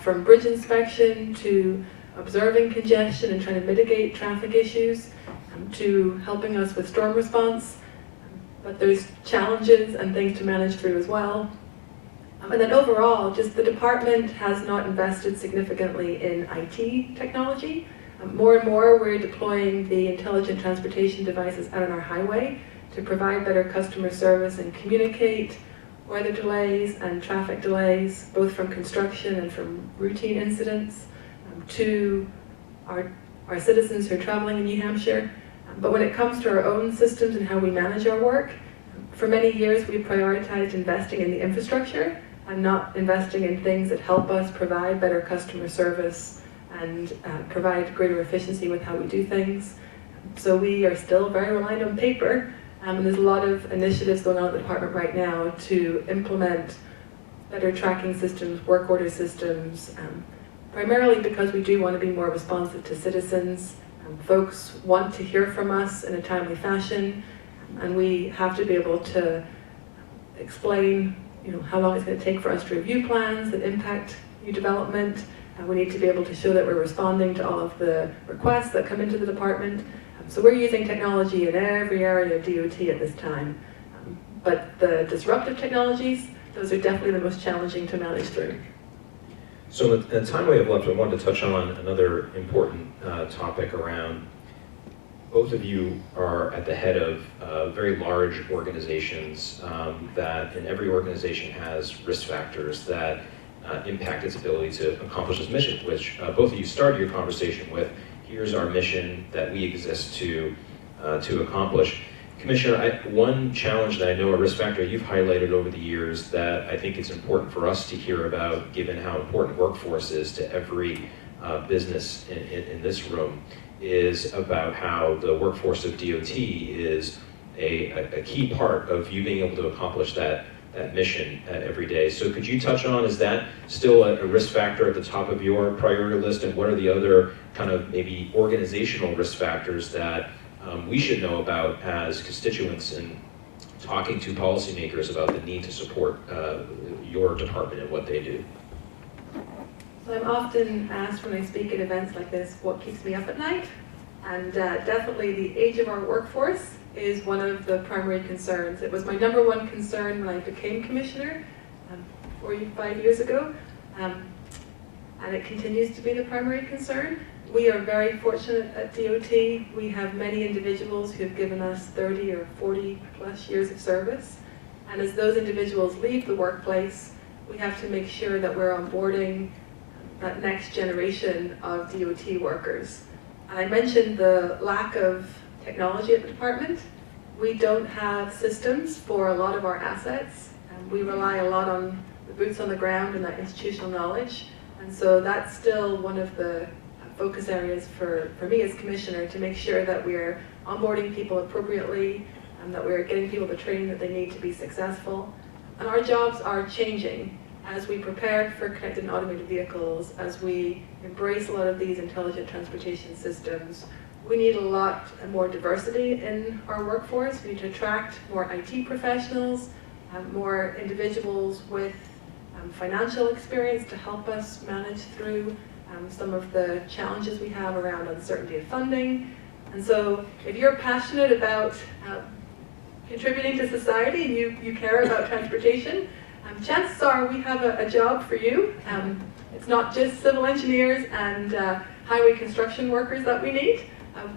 from bridge inspection to observing congestion and trying to mitigate traffic issues, to helping us with storm response. But there's challenges and things to manage through as well. And then overall, just the department has not invested significantly in IT technology. More and more, we're deploying the intelligent transportation devices out on our highway to provide better customer service and communicate weather delays and traffic delays, both from construction and from routine incidents, to our citizens who are traveling in New Hampshire. But when it comes to our own systems and how we manage our work, for many years we prioritized investing in the infrastructure and not investing in things that help us provide better customer service and provide greater efficiency with how we do things. So we are still very reliant on paper, and there's a lot of initiatives going on at the department right now to implement better tracking systems, work order systems, primarily because we do want to be more responsive to citizens. Folks want to hear from us in a timely fashion, and we have to be able to explain how long it's going to take for us to review plans that impact new development. We need to be able to show that we're responding to all of the requests that come into the department. So we're using technology in every area of DOT at this time. But the disruptive technologies, those are definitely the most challenging to manage through. So in the time we have left, I wanted to touch on another important topic around, both of you are at the head of very large organizations and every organization has risk factors that impact its ability to accomplish its mission, which both of you started your conversation with. Here's our mission that we exist to accomplish. Commissioner, one challenge that I know a risk factor you've highlighted over the years that I think it's important for us to hear about, given how important workforce is to every business in this room, is about how the workforce of DOT is a key part of you being able to accomplish that mission every day. So could you touch on, is that still a risk factor at the top of your priority list, and what are the other kind of maybe organizational risk factors that we should know about as constituents in talking to policymakers about the need to support your department and what they do? So I'm often asked when I speak at events like this, what keeps me up at night? And definitely the age of our workforce is one of the primary concerns. It was my number one concern when I became commissioner 5 years ago, and it continues to be the primary concern. We are very fortunate at DOT. We have many individuals who have given us 30 or 40 plus years of service. And as those individuals leave the workplace, we have to make sure that we're onboarding that next generation of DOT workers. And I mentioned the lack of technology at the department. We don't have systems for a lot of our assets. We rely a lot on the boots on the ground and that institutional knowledge. And so that's still one of the focus areas for me as commissioner, to make sure that we're onboarding people appropriately and that we're getting people the training that they need to be successful. And our jobs are changing as we prepare for connected and automated vehicles, as we embrace a lot of these intelligent transportation systems. We need a lot more diversity in our workforce. We need to attract more IT professionals, more individuals with financial experience to help us manage through some of the challenges we have around uncertainty of funding. And so if you're passionate about contributing to society and you care about transportation, chances are we have a job for you. It's not just civil engineers and highway construction workers that we need.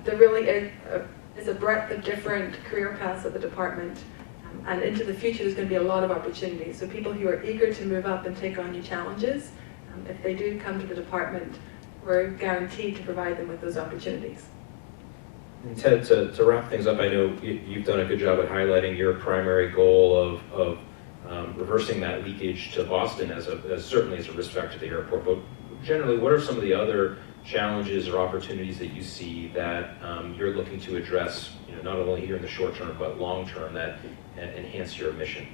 There really is a breadth of different career paths at the department. And into the future, there's going to be a lot of opportunities. So people who are eager to move up and take on new challenges, if they do come to the department, we're guaranteed to provide them with those opportunities. And Ted, to wrap things up, I know you've done a good job at highlighting your primary goal of reversing that leakage to Boston as certainly as a risk factor to the airport. But generally, what are some of the other challenges or opportunities that you see that you're looking to address, not only here in the short term but long term, that enhance your mission?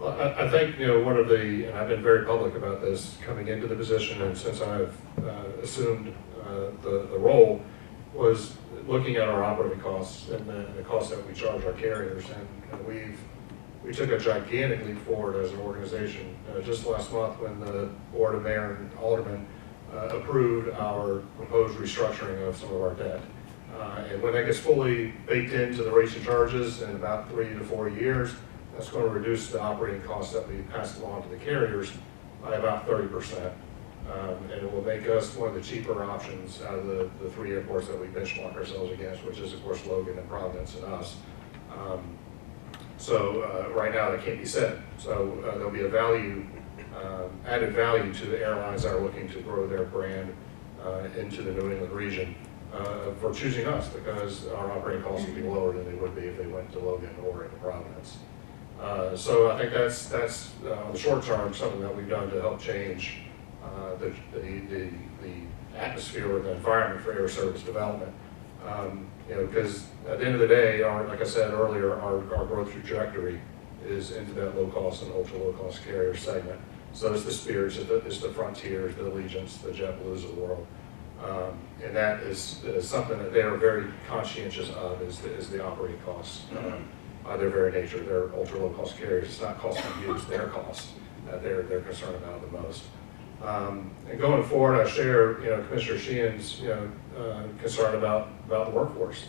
Well, I think one of the, and I've been very public about this coming into the position, and since I've assumed the role, was looking at our operating costs and the costs that we charge our carriers, and we took a gigantic leap forward as an organization. Just last month, when the Board of Mayor and Aldermen approved our proposed restructuring of some of our debt. And when that gets fully baked into the rates and charges in about 3 to 4 years, that's going to reduce the operating costs that we pass along to the carriers by about 30%. And it will make us one of the cheaper options out of the 3 airports that we benchmark ourselves against, which is, of course, Logan and Providence and us. So right now, that can't be said. So there'll be a added value to the airlines that are looking to grow their brand into the New England region for choosing us, because our operating costs will be lower than they would be if they went to Logan or into Providence. So I think that's on the short term something that we've done to help change the atmosphere or the environment for air service development. Because at the end of the day, like I said earlier, our growth trajectory is into that low-cost and ultra-low-cost carrier segment. So it's the Spirits, it's the Frontiers, the Allegiants, the JetBlues of the world. And that is something that they are very conscientious of, is the operating costs. By their very nature, they're ultra-low-cost carriers. It's not cost of use, their cost that they're concerned about the most. And going forward, I share Commissioner Sheehan's concern about the workforce.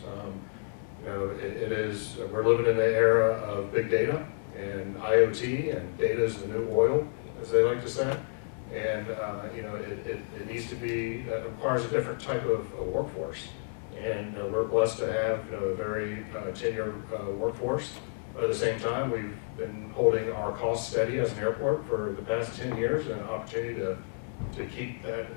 We're living in the era of big data and IoT, and data is the new oil, as they like to say. And it needs to be, that requires a different type of workforce. And we're blessed to have a very tenured workforce. But at the same time, we've been holding our costs steady as an airport for the past 10 years, and an opportunity to keep that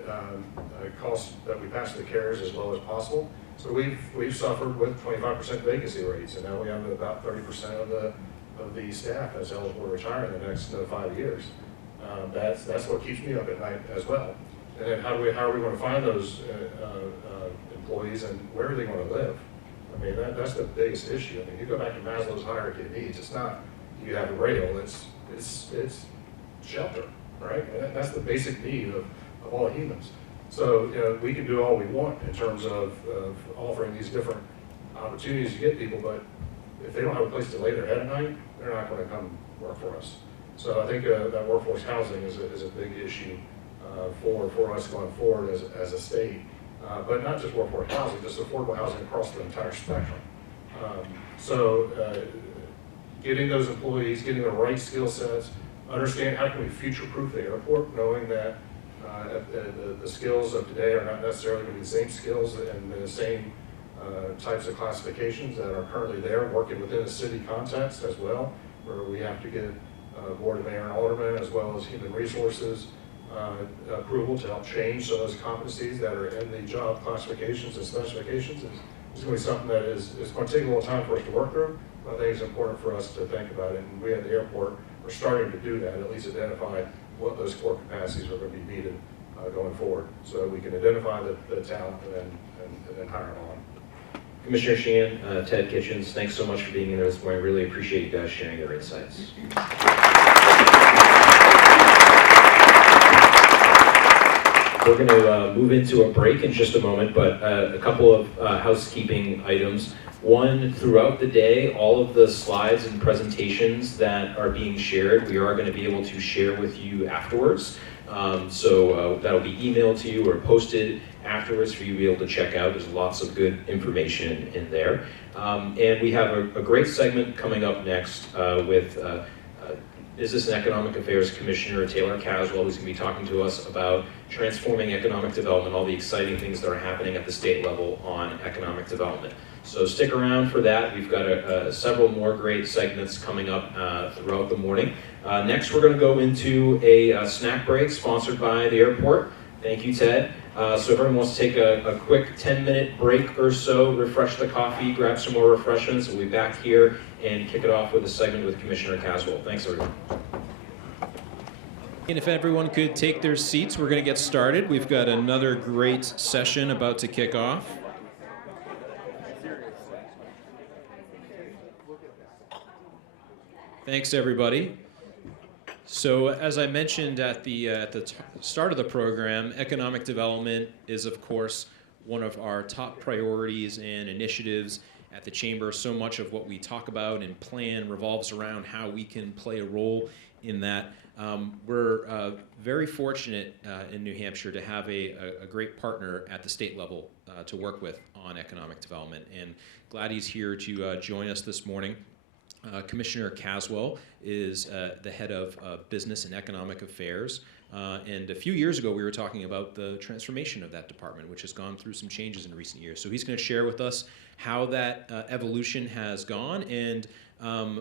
cost that we pass to the carriers as low as possible. So we've suffered with 25% vacancy rates, and now we have about 30% of the staff that's eligible to retire in the next 5 years. That's what keeps me up at night as well. And then how are we going to find those employees, and where are they going to live? I mean, that's the biggest issue. I mean, you go back to Maslow's hierarchy of needs. It's not you have a rail. It's shelter, right? And that's the basic need of all humans. So we can do all we want in terms of offering these different opportunities to get people, but if they don't have a place to lay their head at night, they're not going to come work for us. So I think that workforce housing is a big issue for us going forward as a state. But not just workforce housing, just affordable housing across the entire spectrum. Getting those employees, getting the right skill sets, understand how can we future-proof the airport, knowing that the skills of today are not necessarily going to be the same skills and the same types of classifications that are currently there, working within a city context as well, where we have to get Board of Mayor and Aldermen as well as Human Resources approval to help change some of those competencies that are in the job classifications and specifications. It's going to be something that is going to take a little time for us to work through, but I think it's important for us to think about it. And we at the airport are starting to do that, at least identify what those core capacities are going to be needed going forward, so that we can identify the talent and then hire them on. Commissioner Sheehan, Ted Kitchens, thanks so much for being here this morning. I really appreciate you guys sharing your insights. We're going to move into a break in just a moment, but a couple of housekeeping items. One, throughout the day, all of the slides and presentations that are being shared, we are going to be able to share with you afterwards. So that'll be emailed to you or posted afterwards for you to be able to check out. There's lots of good information in there. And we have a great segment coming up next with Business and Economic Affairs Commissioner Taylor Caswell, who's going to be talking to us about transforming economic development, all the exciting things that are happening at the state level on economic development. So stick around for that. We've got several more great segments coming up throughout the morning. Next, we're going to go into a snack break sponsored by the airport. Thank you, Ted. So if everyone wants to take a quick 10-minute break or so, refresh the coffee, grab some more refreshments, we'll be back here and kick it off with a segment with Commissioner Caswell. Thanks, everyone. And if everyone could take their seats, we're going to get started. We've got another great session about to kick off. Thanks, everybody. So as I mentioned at the start of the program, economic development is, of course, one of our top priorities and initiatives at the Chamber. So much of what we talk about and plan revolves around how we can play a role in that. We're very fortunate in New Hampshire to have a great partner at the state level to work with on economic development, and glad he's here to join us this morning. Commissioner Caswell is the head of Business and Economic Affairs, and a few years ago we were talking about the transformation of that department, which has gone through some changes in recent years. So he's going to share with us how that evolution has gone, and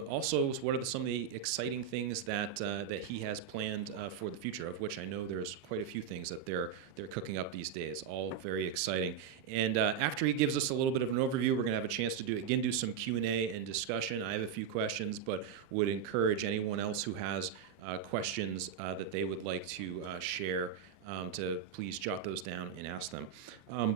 also what are some of the exciting things that he has planned for the future, of which I know there's quite a few things that they're cooking up these days, all very exciting. And after he gives us a little bit of an overview, we're going to have a chance to do some Q&A and discussion. I have a few questions, but would encourage anyone else who has questions that they would like to share to please jot those down and ask them.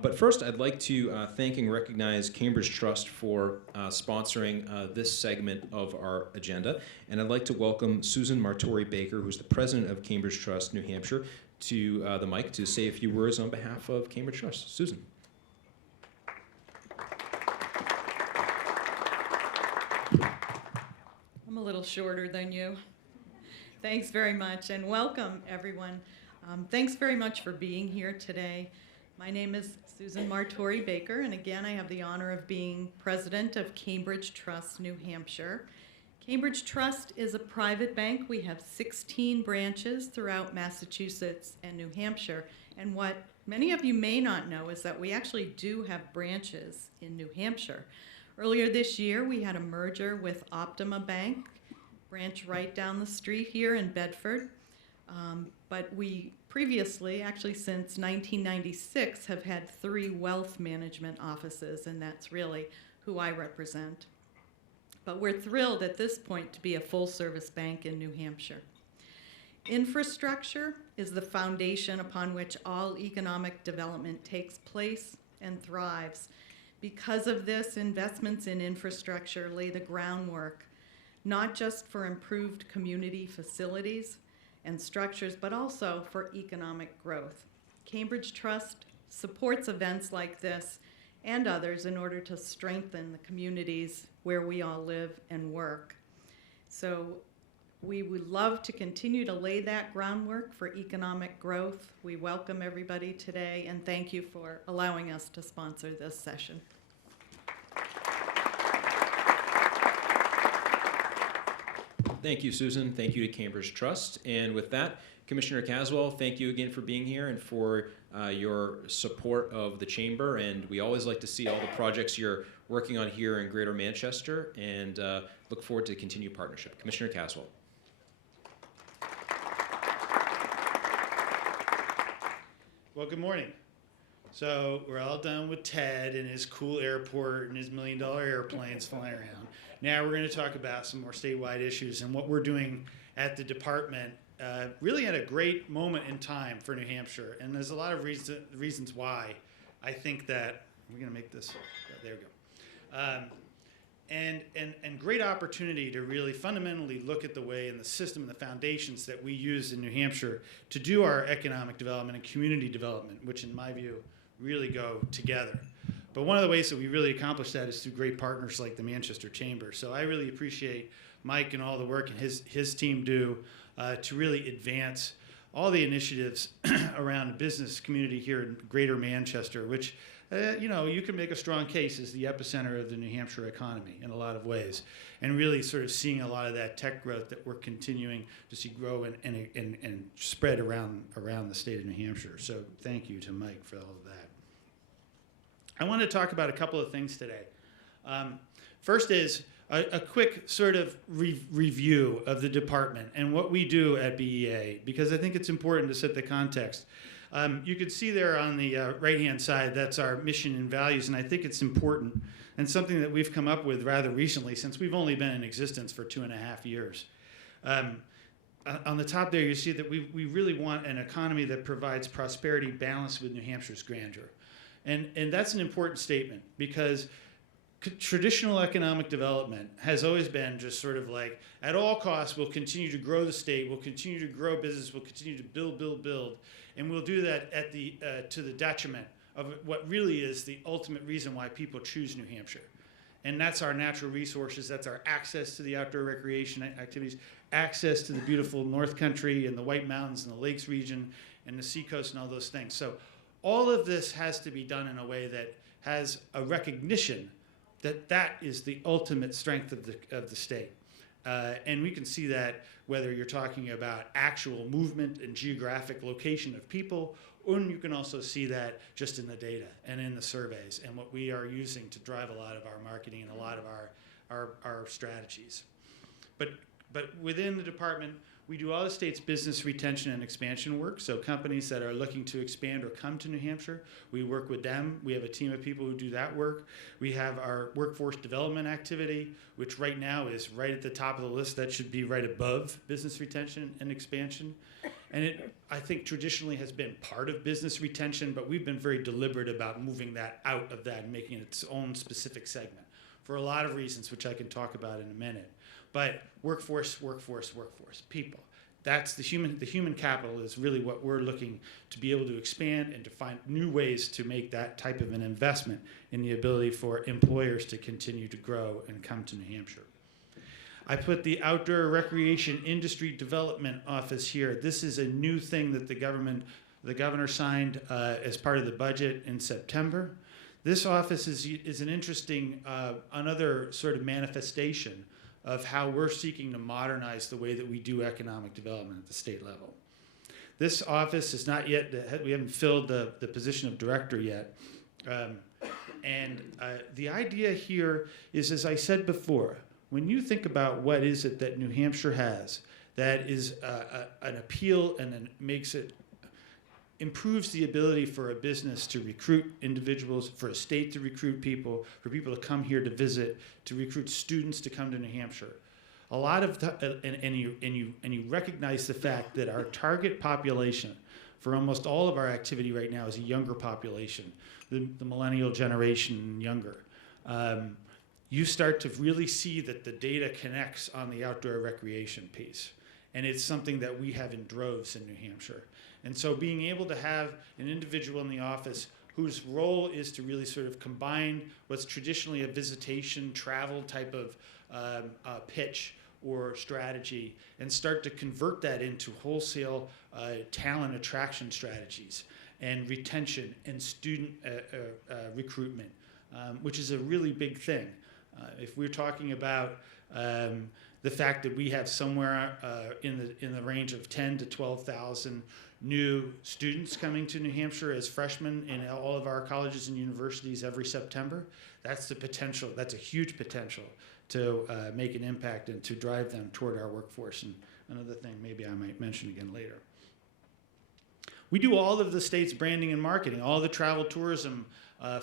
But first, I'd like to thank and recognize Cambridge Trust for sponsoring this segment of our agenda. And I'd like to welcome Susan Martorie Baker, who's the president of Cambridge Trust New Hampshire, to the mic to say a few words on behalf of Cambridge Trust. Susan. I'm a little shorter than you. Thanks very much, and welcome, everyone. Thanks very much for being here today. My name is Susan Martorie Baker, and again, I have the honor of being president of Cambridge Trust New Hampshire. Cambridge Trust is a private bank. We have 16 branches throughout Massachusetts and New Hampshire, and what many of you may not know is that we actually do have branches in New Hampshire. Earlier this year, we had a merger with Optima Bank, branch right down the street here in Bedford. But we previously, actually since 1996, have had 3 wealth management offices, and that's really who I represent. But we're thrilled at this point to be a full-service bank in New Hampshire. Infrastructure is the foundation upon which all economic development takes place and thrives. Because of this, investments in infrastructure lay the groundwork, not just for improved community facilities and structures, but also for economic growth. Cambridge Trust supports events like this and others in order to strengthen the communities where we all live and work. So we would love to continue to lay that groundwork for economic growth. We welcome everybody today, and thank you for allowing us to sponsor this session. Thank you, Susan. Thank you to Cambridge Trust. And with that, Commissioner Caswell, thank you again for being here and for your support of the Chamber. And we always like to see all the projects you're working on here in Greater Manchester, and look forward to continued partnership. Commissioner Caswell. Well, good morning. So we're all done with Ted and his cool airport and his $1 million airplanes flying around. Now we're going to talk about some more statewide issues and what we're doing at the department, really at a great moment in time for New Hampshire. And there's a lot of reasons why I think that we're going to make this. There we go. And great opportunity to really fundamentally look at the way and the system and the foundations that we use in New Hampshire to do our economic development and community development, which in my view really go together. But one of the ways that we really accomplish that is through great partners like the Manchester Chamber. So I really appreciate Mike and all the work and his team do to really advance all the initiatives around the business community here in Greater Manchester, which you can make a strong case as the epicenter of the New Hampshire economy in a lot of ways, and really sort of seeing a lot of that tech growth that we're continuing to see grow and spread around the state of New Hampshire. So thank you to Mike for all of that. I want to talk about a couple of things today. First is a quick sort of review of the department and what we do at BEA, because I think it's important to set the context. You can see there on the right-hand side, that's our mission and values, and I think it's important and something that we've come up with rather recently, since we've only been in existence for 2.5 years. On the top there, you see that we really want an economy that provides prosperity balanced with New Hampshire's grandeur. And that's an important statement, because traditional economic development has always been just sort of like, at all costs, we'll continue to grow the state, we'll continue to grow business, we'll continue to build, and we'll do that at to the detriment of what really is the ultimate reason why people choose New Hampshire. And that's our natural resources, that's our access to the outdoor recreation activities, access to the beautiful North Country and the White Mountains and the Lakes region and the seacoast and all those things. So all of this has to be done in a way that has a recognition that that is the ultimate strength of the state. And we can see that whether you're talking about actual movement and geographic location of people, or you can also see that just in the data and in the surveys and what we are using to drive a lot of our marketing and a lot of our strategies. But within the department, we do all the state's business retention and expansion work. So companies that are looking to expand or come to New Hampshire, we work with them. We have a team of people who do that work. We have our workforce development activity, which right now is right at the top of the list. That should be right above business retention and expansion. And it, I think, traditionally has been part of business retention, but we've been very deliberate about moving that out of that and making it its own specific segment for a lot of reasons, which I can talk about in a minute. But workforce, people. That's the human capital is really what we're looking to be able to expand and to find new ways to make that type of an investment in the ability for employers to continue to grow and come to New Hampshire. I put the Outdoor Recreation Industry Development Office here. This is a new thing that the governor signed as part of the budget in September. This office is an interesting, another sort of manifestation of how we're seeking to modernize the way that we do economic development at the state level. This office is not yet, we haven't filled the position of director yet. The idea here is, as I said before, when you think about what is it that New Hampshire has that is an appeal and then makes it, improves the ability for a business to recruit individuals, for a state to recruit people, for people to come here to visit, to recruit students to come to New Hampshire. A lot of and you recognize the fact that our target population for almost all of our activity right now is a younger population, the millennial generation and younger. You start to really see that the data connects on the outdoor recreation piece. And it's something that we have in droves in New Hampshire. And so being able to have an individual in the office whose role is to really sort of combine what's traditionally a visitation travel type of pitch or strategy and start to convert that into wholesale talent attraction strategies and retention and student recruitment, which is a really big thing. If we're talking about the fact that we have somewhere in the range of 10 to 12,000 new students coming to New Hampshire as freshmen in all of our colleges and universities every September, that's the potential. That's a huge potential to make an impact and to drive them toward our workforce. And another thing maybe I might mention again later. We do all of the state's branding and marketing. All the travel tourism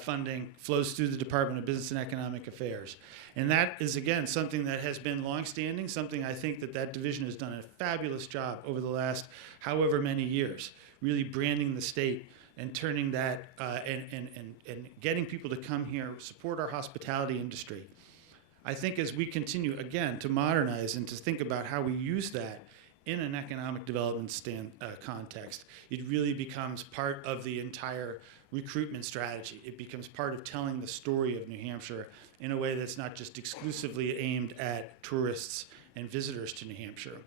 funding flows through the Department of Business and Economic Affairs. And that is, again, something that has been longstanding, something I think that division has done a fabulous job over the last however many years, really branding the state and turning that and getting people to come here, support our hospitality industry. I think as we continue, again, to modernize and to think about how we use that in an economic development context, it really becomes part of the entire recruitment strategy. It becomes part of telling the story of New Hampshire in a way that's not just exclusively aimed at tourists and visitors to New Hampshire.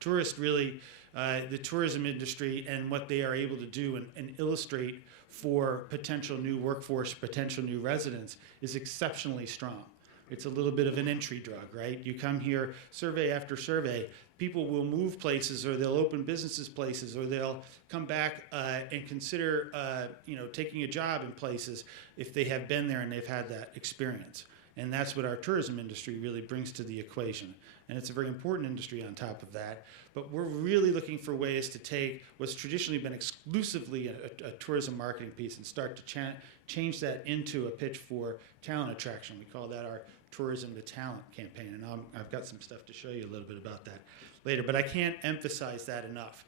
Tourists really the tourism industry and what they are able to do and illustrate for potential new workforce, potential new residents is exceptionally strong. It's a little bit of an entry drug, right? You come here, survey after survey, people will move places, or they'll open businesses places, or they'll come back and consider taking a job in places if they have been there and they've had that experience. And that's what our tourism industry really brings to the equation. And it's a very important industry on top of that. But we're really looking for ways to take what's traditionally been exclusively a tourism marketing piece and start to change that into a pitch for talent attraction. We call that our Tourism to Talent campaign. And I've got some stuff to show you a little bit about that later. But I can't emphasize that enough,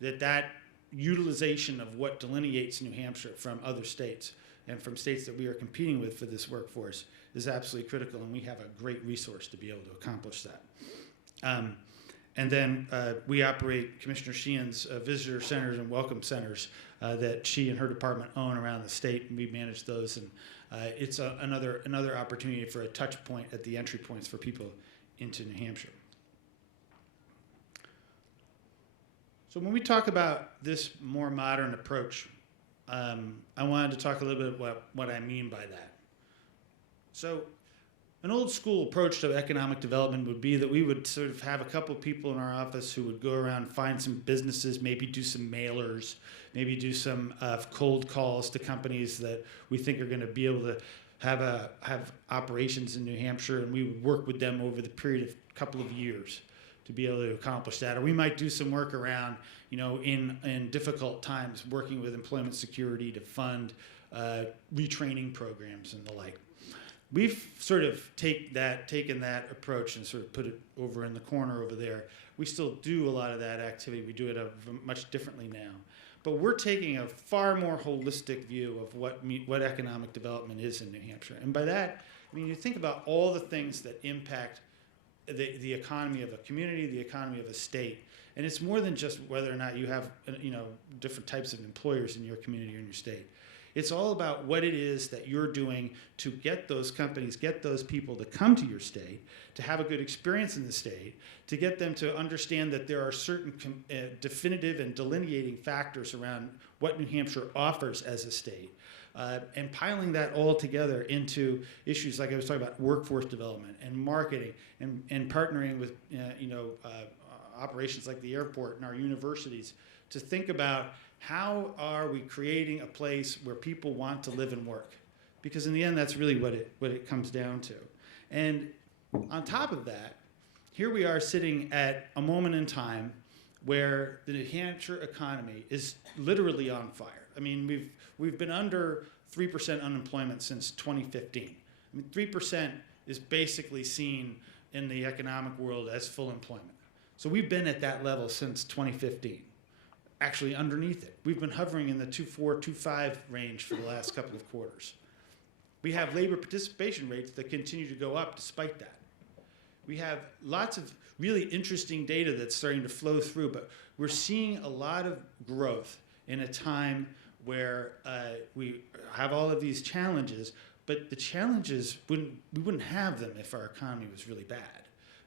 that utilization of what delineates New Hampshire from other states and from states that we are competing with for this workforce is absolutely critical, and we have a great resource to be able to accomplish that. And then we operate Commissioner Sheehan's visitor centers and welcome centers that she and her department own around the state, and we manage those. And it's another opportunity for a touch point at the entry points for people into New Hampshire. So when we talk about this more modern approach, I wanted to talk a little bit about what I mean by that. So an old school approach to economic development would be that we would sort of have a couple of people in our office who would go around, find some businesses, maybe do some mailers, maybe do some cold calls to companies that we think are going to be able to have operations in New Hampshire, and we would work with them over the period of a couple of years to be able to accomplish that. Or we might do some work around, in difficult times, working with employment security to fund retraining programs and the like. We've sort of taken that approach and sort of put it over in the corner over there. We still do a lot of that activity. We do it much differently now. But we're taking a far more holistic view of what economic development is in New Hampshire. And by that, I mean, you think about all the things that impact the economy of a community, the economy of a state. And it's more than just whether or not you have, different types of employers in your community or in your state. It's all about what it is that you're doing to get those companies, get those people to come to your state, to have a good experience in the state, to get them to understand that there are certain definitive and delineating factors around what New Hampshire offers as a state, and piling that all together into issues like I was talking about workforce development and marketing and partnering with operations like the airport and our universities to think about how are we creating a place where people want to live and work? Because in the end, that's really what it comes down to. And on top of that, here we are sitting at a moment in time where the New Hampshire economy is literally on fire. I mean, we've been under 3% unemployment since 2015. I mean, 3% is basically seen in the economic world as full employment. So we've been at that level since 2015. Actually underneath it. We've been hovering in the 2.4, 2.5 range for the last couple of quarters. We have labor participation rates that continue to go up despite that. We have lots of really interesting data that's starting to flow through, but we're seeing a lot of growth in a time where we have all of these challenges, but the challenges, we wouldn't have them if our economy was really bad.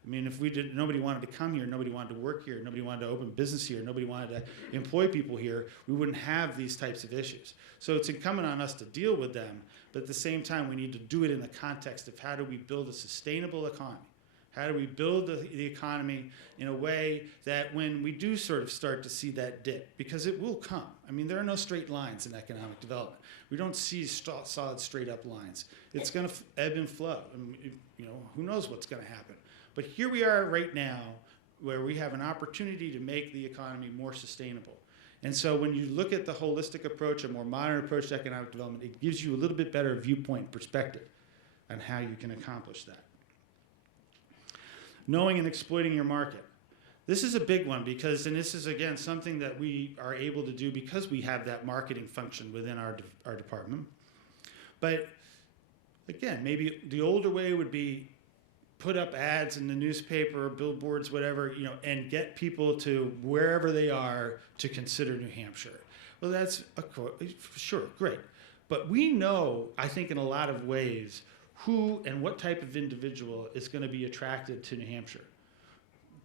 I mean, if nobody wanted to come here, nobody wanted to work here, nobody wanted to open business here, nobody wanted to employ people here, we wouldn't have these types of issues. So it's incumbent on us to deal with them, but at the same time, we need to do it in the context of how do we build a sustainable economy? How do we build the economy in a way that when we do sort of start to see that dip, because it will come. I mean, there are no straight lines in economic development. We don't see solid straight up lines. It's going to ebb and flow. And, who knows what's going to happen. But here we are right now where we have an opportunity to make the economy more sustainable. And so when you look at the holistic approach, a more modern approach to economic development, it gives you a little bit better viewpoint and perspective on how you can accomplish that. Knowing and exploiting your market. This is a big one because, and this is again something that we are able to do because we have that marketing function within our department. But again, maybe the older way would be put up ads in the newspaper, billboards, whatever, and get people to wherever they are to consider New Hampshire. Well, that's sure, great. But we know, I think in a lot of ways, who and what type of individual is going to be attracted to New Hampshire.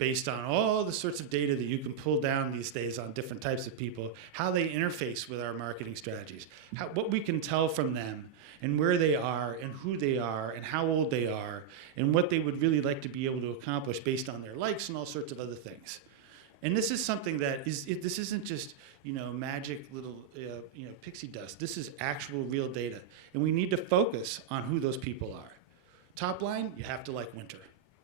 based on all the sorts of data that you can pull down these days on different types of people, how they interface with our marketing strategies, what we can tell from them, and where they are, and who they are, and how old they are, and what they would really like to be able to accomplish based on their likes and all sorts of other things. And this is something that this isn't just magic little pixie dust. This is actual real data, and we need to focus on who those people are. Top line, you have to like winter,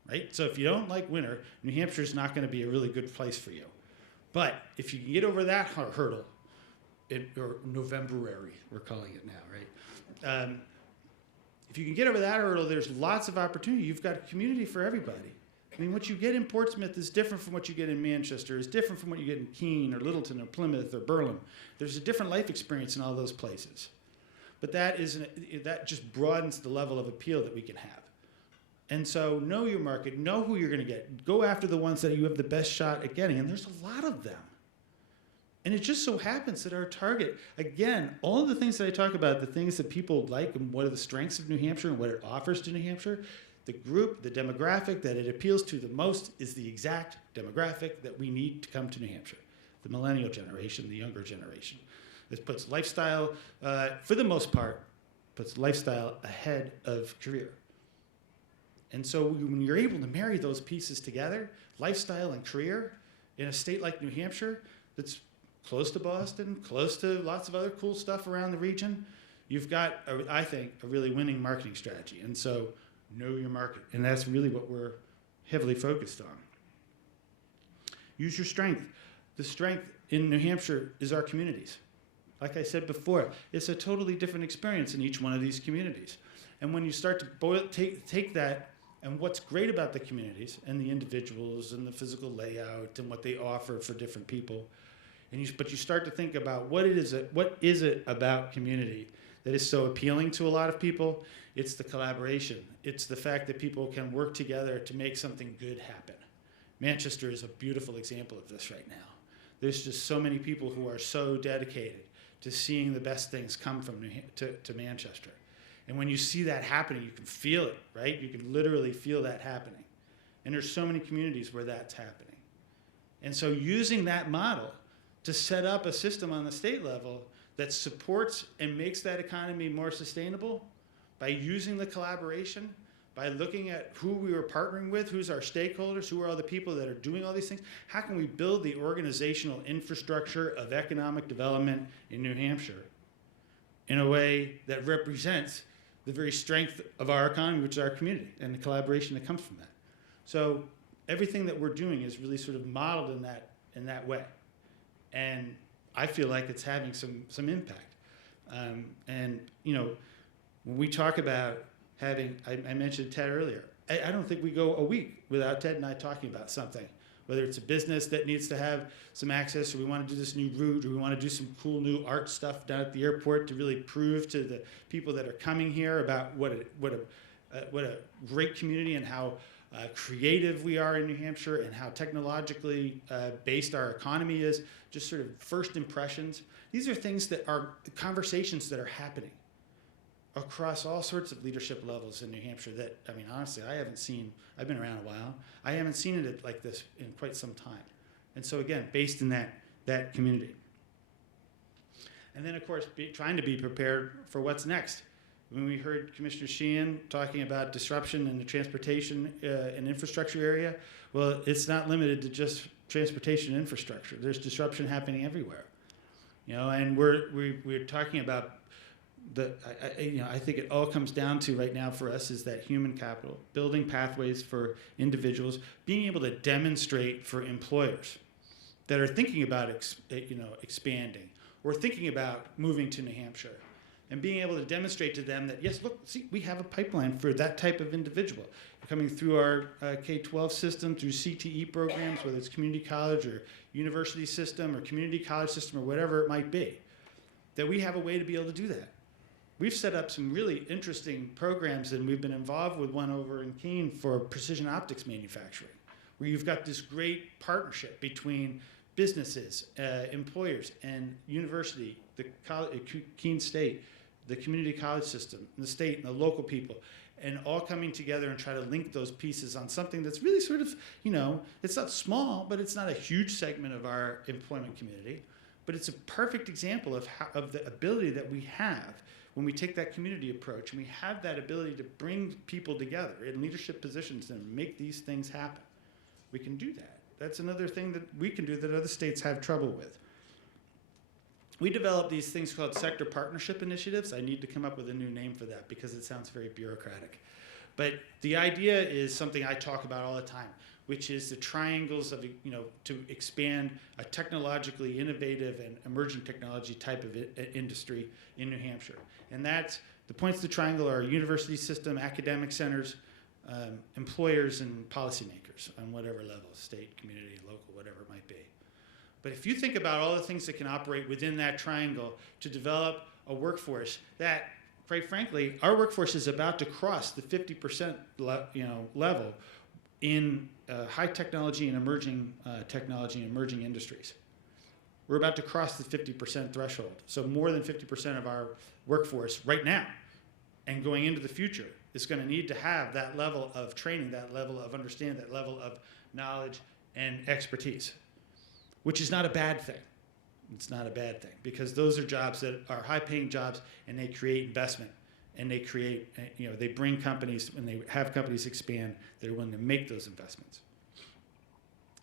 right? So if you don't like winter, New Hampshire is not going to be a really good place for you. But if you can get over that hurdle, or Novemberary, we're calling it now, right? If you can get over that hurdle, there's lots of opportunity. You've got a community for everybody. I mean, what you get in Portsmouth is different from what you get in Manchester, is different from what you get in Keene or Littleton or Plymouth or Berlin. There's a different life experience in all those places. But that just broadens the level of appeal that we can have. And so know your market, know who you're going to get. Go after the ones that you have the best shot at getting, and there's a lot of them. And it just so happens that our target, again, all of the things that I talk about, the things that people like and what are the strengths of New Hampshire and what it offers to New Hampshire, the group, the demographic that it appeals to the most is the exact demographic that we need to come to New Hampshire. The millennial generation, the younger generation. This puts lifestyle, for the most part, puts lifestyle ahead of career. And so when you're able to marry those pieces together, lifestyle and career, in a state like New Hampshire, that's close to Boston, close to lots of other cool stuff around the region, you've got, I think, a really winning marketing strategy. And so know your market. And that's really what we're heavily focused on. Use your strength. The strength in New Hampshire is our communities. Like I said before, it's a totally different experience in each one of these communities. And when you start to take that, and what's great about the communities and the individuals and the physical layout and what they offer for different people, but you start to think about what is it about community that is so appealing to a lot of people. It's the collaboration. It's the fact that people can work together to make something good happen. Manchester is a beautiful example of this right now. There's just so many people who are so dedicated to seeing the best things come from to Manchester. And when you see that happening, you can feel it, right? You can literally feel that happening. And there's so many communities where that's happening. And so using that model to set up a system on the state level that supports and makes that economy more sustainable by using the collaboration, by looking at who we are partnering with, who's our stakeholders, who are all the people that are doing all these things, how can we build the organizational infrastructure of economic development in New Hampshire in a way that represents the very strength of our economy, which is our community, and the collaboration that comes from that. So everything that we're doing is really sort of modeled in that way. And I feel like it's having some impact. And when we talk about having, I mentioned Ted earlier, I don't think we go a week without Ted and I talking about something, whether it's a business that needs to have some access, or we want to do this new route, or we want to do some cool new art stuff down at the airport to really prove to the people that are coming here about what a great community and how creative we are in New Hampshire and how technologically based our economy is, just sort of first impressions. These are things that are conversations that are happening across all sorts of leadership levels in New Hampshire that, I mean, honestly, I haven't seen. I've been around a while. I haven't seen it like this in quite some time. And so again, based in that community. And then, of course, trying to be prepared for what's next. When we heard Commissioner Sheehan talking about disruption in the transportation and infrastructure area, well, it's not limited to just transportation and infrastructure. There's disruption happening everywhere. And we're talking about I think it all comes down to right now for us is that human capital, building pathways for individuals, being able to demonstrate for employers that are thinking about expanding or thinking about moving to New Hampshire, and being able to demonstrate to them that, yes, look, see, we have a pipeline for that type of individual coming through our K-12 system, through CTE programs, whether it's community college or university system or community college system or whatever it might be, that we have a way to be able to do that. We've set up some really interesting programs, and we've been involved with one over in Keene for precision optics manufacturing, where you've got this great partnership between businesses, employers, and university, the Keene State, the community college system, the state, and the local people. and all coming together and try to link those pieces on something that's really sort of, it's not small, but it's not a huge segment of our employment community. But it's a perfect example of the ability that we have when we take that community approach and we have that ability to bring people together in leadership positions and make these things happen. We can do that. That's another thing that we can do that other states have trouble with. We develop these things called sector partnership initiatives. I need to come up with a new name for that because it sounds very bureaucratic. But the idea is something I talk about all the time, which is the triangles of, to expand a technologically innovative and emerging technology type of industry in New Hampshire. And that's, the points of the triangle are university system, academic centers, employers, and policymakers on whatever level, state, community, local, whatever it might be. But if you think about all the things that can operate within that triangle to develop a workforce that, quite frankly, our workforce is about to cross the 50% level in high technology and emerging industries. We're about to cross the 50% threshold. So more than 50% of our workforce right now and going into the future is going to need to have that level of training, that level of understanding, that level of knowledge and expertise, which is not a bad thing. It's not a bad thing because those are jobs that are high-paying jobs and they create investment and they create, they bring companies, when they have companies expand, they're willing to make those investments.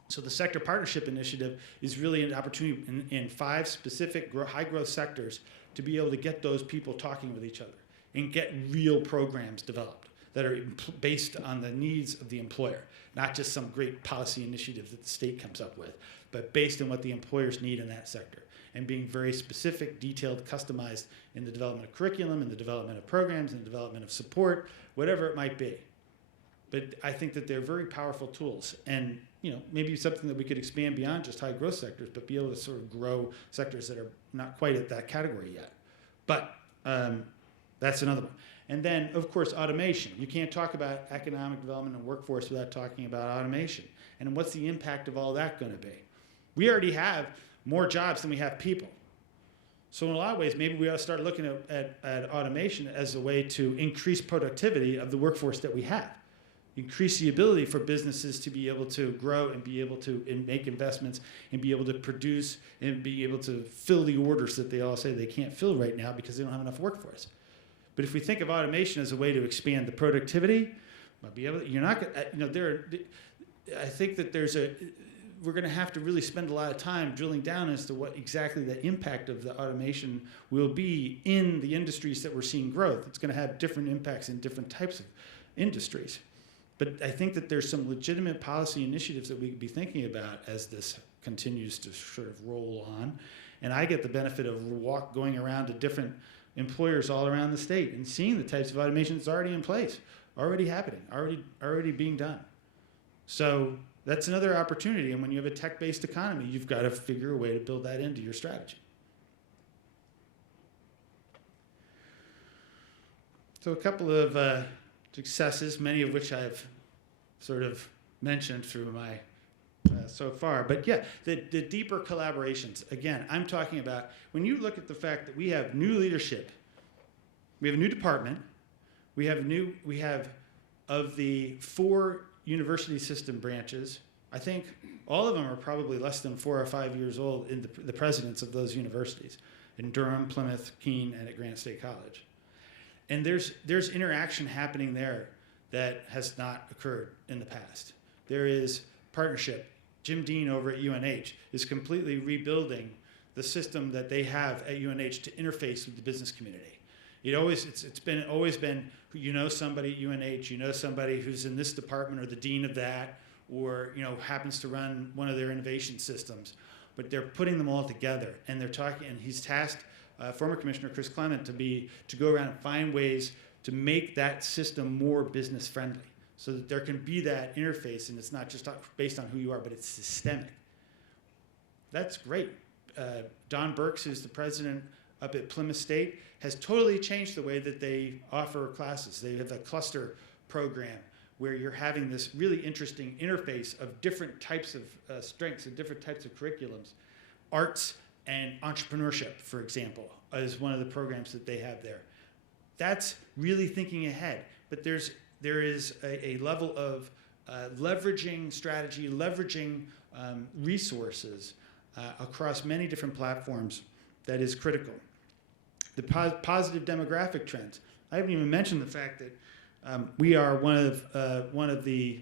So the Sector Partnership Initiative is really an opportunity in 5 specific high-growth sectors to be able to get those people talking with each other and get real programs developed that are based on the needs of the employer, not just some great policy initiative that the state comes up with, but based on what the employers need in that sector, and being very specific, detailed, customized in the development of curriculum, in the development of programs, in the development of support, whatever it might be. But I think that they're very powerful tools, and maybe something that we could expand beyond just high growth sectors, but be able to sort of grow sectors that are not quite at that category yet. But that's another one. And then, of course, automation. You can't talk about economic development and workforce without talking about automation. And what's the impact of all that going to be? We already have more jobs than we have people. So in a lot of ways, maybe we ought to start looking at automation as a way to increase productivity of the workforce that we have. Increase the ability for businesses to be able to grow and be able to make investments and be able to produce and be able to fill the orders that they all say they can't fill right now because they don't have enough workforce. But if we think of automation as a way to expand the productivity, we'll be able to, you're not going I think that we're going to have to really spend a lot of time drilling down as to what exactly the impact of the automation will be in the industries that we're seeing growth. It's going to have different impacts in different types of industries. But I think that there's some legitimate policy initiatives that we could be thinking about as this continues to sort of roll on. And I get the benefit of going around to different employers all around the state and seeing the types of automation that's already in place, already happening, already being done. So that's another opportunity. And when you have a tech-based economy, you've got to figure a way to build that into your strategy. So a couple of successes, many of which I've sort of mentioned through my so far. But yeah, the deeper collaborations. Again, I'm talking about when you look at the fact that we have new leadership, we have a new department, we have of the 4 university system branches, I think all of them are probably less than 4 or 5 years old in the presidents of those universities, in Durham, Plymouth, Keene, and at Granite State College. And there's interaction happening there that has not occurred in the past. There is partnership. Jim Dean over at UNH is completely rebuilding the system that they have at UNH to interface with the business community. It's always been somebody at UNH, somebody who's in this department or the dean of that, or happens to run one of their innovation systems. But they're putting them all together, and they're talking. And he's tasked former Commissioner Chris Clement to go around and find ways to make that system more business friendly, so that there can be that interface, and it's not just based on who you are, but it's systemic. That's great. Don Burks, who's the president up at Plymouth State, has totally changed the way that they offer classes. They have a cluster program where you're having this really interesting interface of different types of strengths and different types of curriculums. Arts and entrepreneurship, for example, is one of the programs that they have there. That's really thinking ahead. but there is a level of leveraging strategy, leveraging resources across many different platforms that is critical. The positive demographic trends. I haven't even mentioned the fact that we are one of the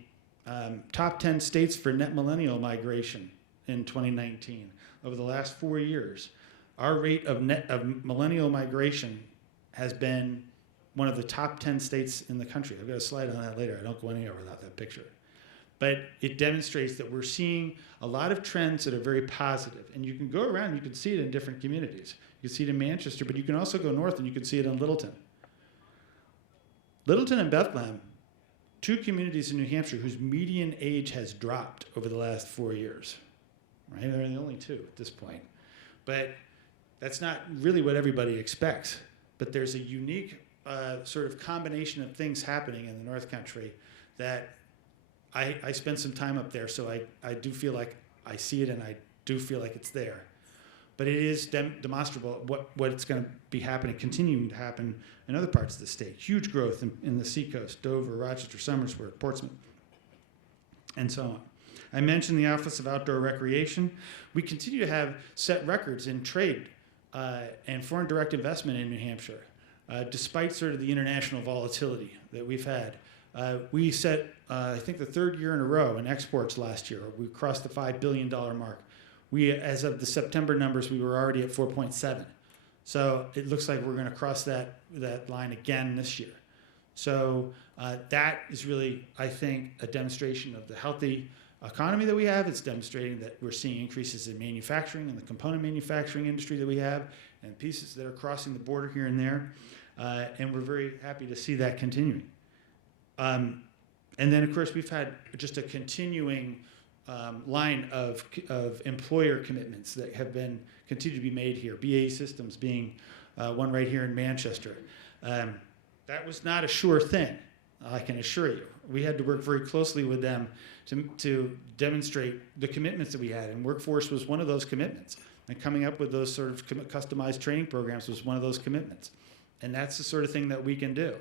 top 10 states for net millennial migration in 2019. Over the last 4 years, our rate of millennial migration has been one of the top 10 states in the country. I've got a slide on that later. I don't go anywhere without that picture. But it demonstrates that we're seeing a lot of trends that are very positive. And you can go around and you can see it in different communities. You can see it in Manchester, but you can also go north and you can see it in Littleton. Littleton and Bethlehem, two communities in New Hampshire whose median age has dropped over the last 4 years. Right? They're the only two at this point. But that's not really what everybody expects. But there's a unique sort of combination of things happening in the North Country that I spent some time up there, so I do feel like I see it and I do feel like it's there. But it is demonstrable what it's going to be happening, continuing to happen in other parts of the state. Huge growth in the seacoast, Dover, Rochester, Somersworth, Portsmouth, and so on. I mentioned the Office of Outdoor Recreation. We continue to have set records in trade and foreign direct investment in New Hampshire, despite sort of the international volatility that we've had. We set, I think, the third year in a row in exports last year. We crossed the $5 billion mark. As of the September numbers, we were already at 4.7. So it looks like we're going to cross that line again this year. So that is really, I think, a demonstration of the healthy economy that we have. It's demonstrating that we're seeing increases in manufacturing and the component manufacturing industry that we have and pieces that are crossing the border here and there. And we're very happy to see that continuing. And then, of course, we've had just a continuing line of employer commitments that have continued to be made here. BAE Systems being one right here in Manchester. That was not a sure thing, I can assure you. We had to work very closely with them to demonstrate the commitments that we had, and workforce was one of those commitments. And coming up with those sort of customized training programs was one of those commitments. And that's the sort of thing that we can do.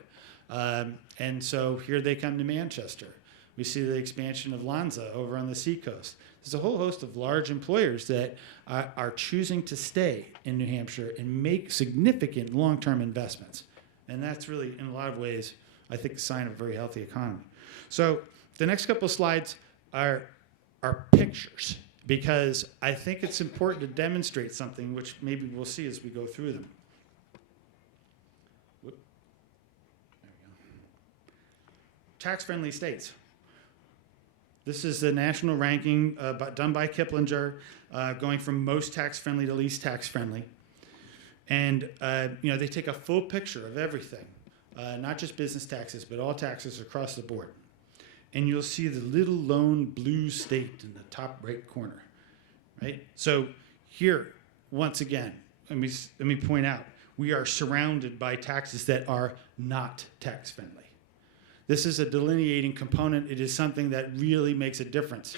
And so here they come to Manchester. We see the expansion of Lanza over on the seacoast. There's a whole host of large employers that are choosing to stay in New Hampshire and make significant long-term investments. And that's really, in a lot of ways, I think, a sign of a very healthy economy. So the next couple of slides are pictures, because I think it's important to demonstrate something, which maybe we'll see as we go through them. Tax-friendly states. This is the national ranking done by Kiplinger, going from most tax-friendly to least tax-friendly. And they take a full picture of everything, not just business taxes, but all taxes across the board. And you'll see the little lone blue state in the top right corner, right? So here, once again, let me point out, we are surrounded by taxes that are not tax-friendly. This is a delineating component. It is something that really makes a difference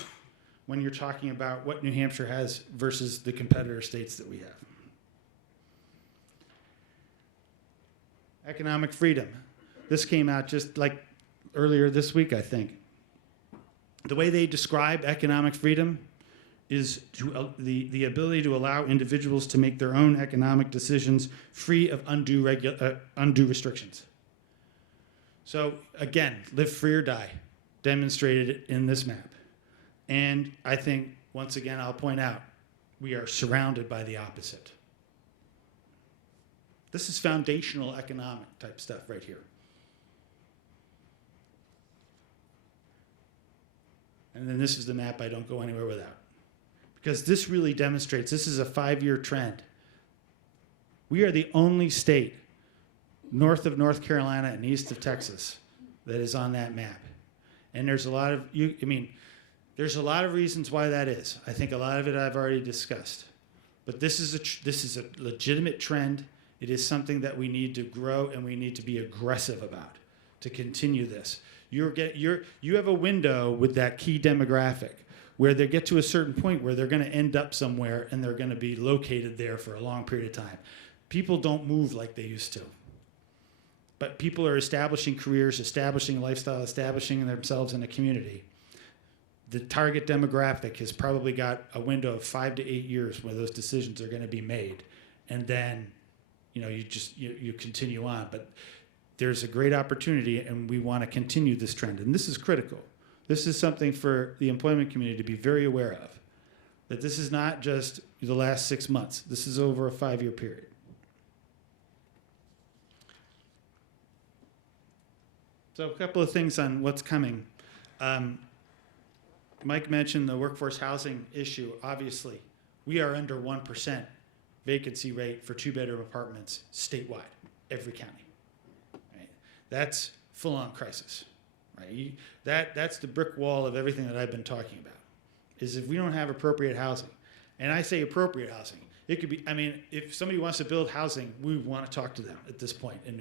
when you're talking about what New Hampshire has versus the competitor states that we have. Economic freedom. This came out just like earlier this week, I think. The way they describe economic freedom is the ability to allow individuals to make their own economic decisions free of undue restrictions. So again, live free or die, demonstrated in this map. And I think, once again, I'll point out, we are surrounded by the opposite. This is foundational economic type stuff right here. And then this is the map I don't go anywhere without. Because this really demonstrates, this is a 5-year trend. We are the only state north of North Carolina and east of Texas that is on that map. And there's a lot of, there's a lot of reasons why that is. I think a lot of it I've already discussed. But this is a legitimate trend. It is something that we need to grow and we need to be aggressive about to continue this. You have a window with that key demographic where they get to a certain point where they're going to end up somewhere and they're going to be located there for a long period of time. People don't move like they used to. but people are establishing careers, establishing a lifestyle, establishing themselves in a community. The target demographic has probably got a window of 5 to 8 years where those decisions are going to be made, and then, you continue on. But there's a great opportunity, and we want to continue this trend, and this is critical. This is something for the employment community to be very aware of, that this is not just the last 6 months. This is over a 5-year period. So a couple of things on what's coming. Mike mentioned the workforce housing issue. Obviously, we are under 1% vacancy rate for 2-bedroom apartments statewide, every county. Right? That's full-on crisis. Right? That's the brick wall of everything that I've been talking about, is if we don't have appropriate housing. And I say appropriate housing. It could be, if somebody wants to build housing, we want to talk to them at this point in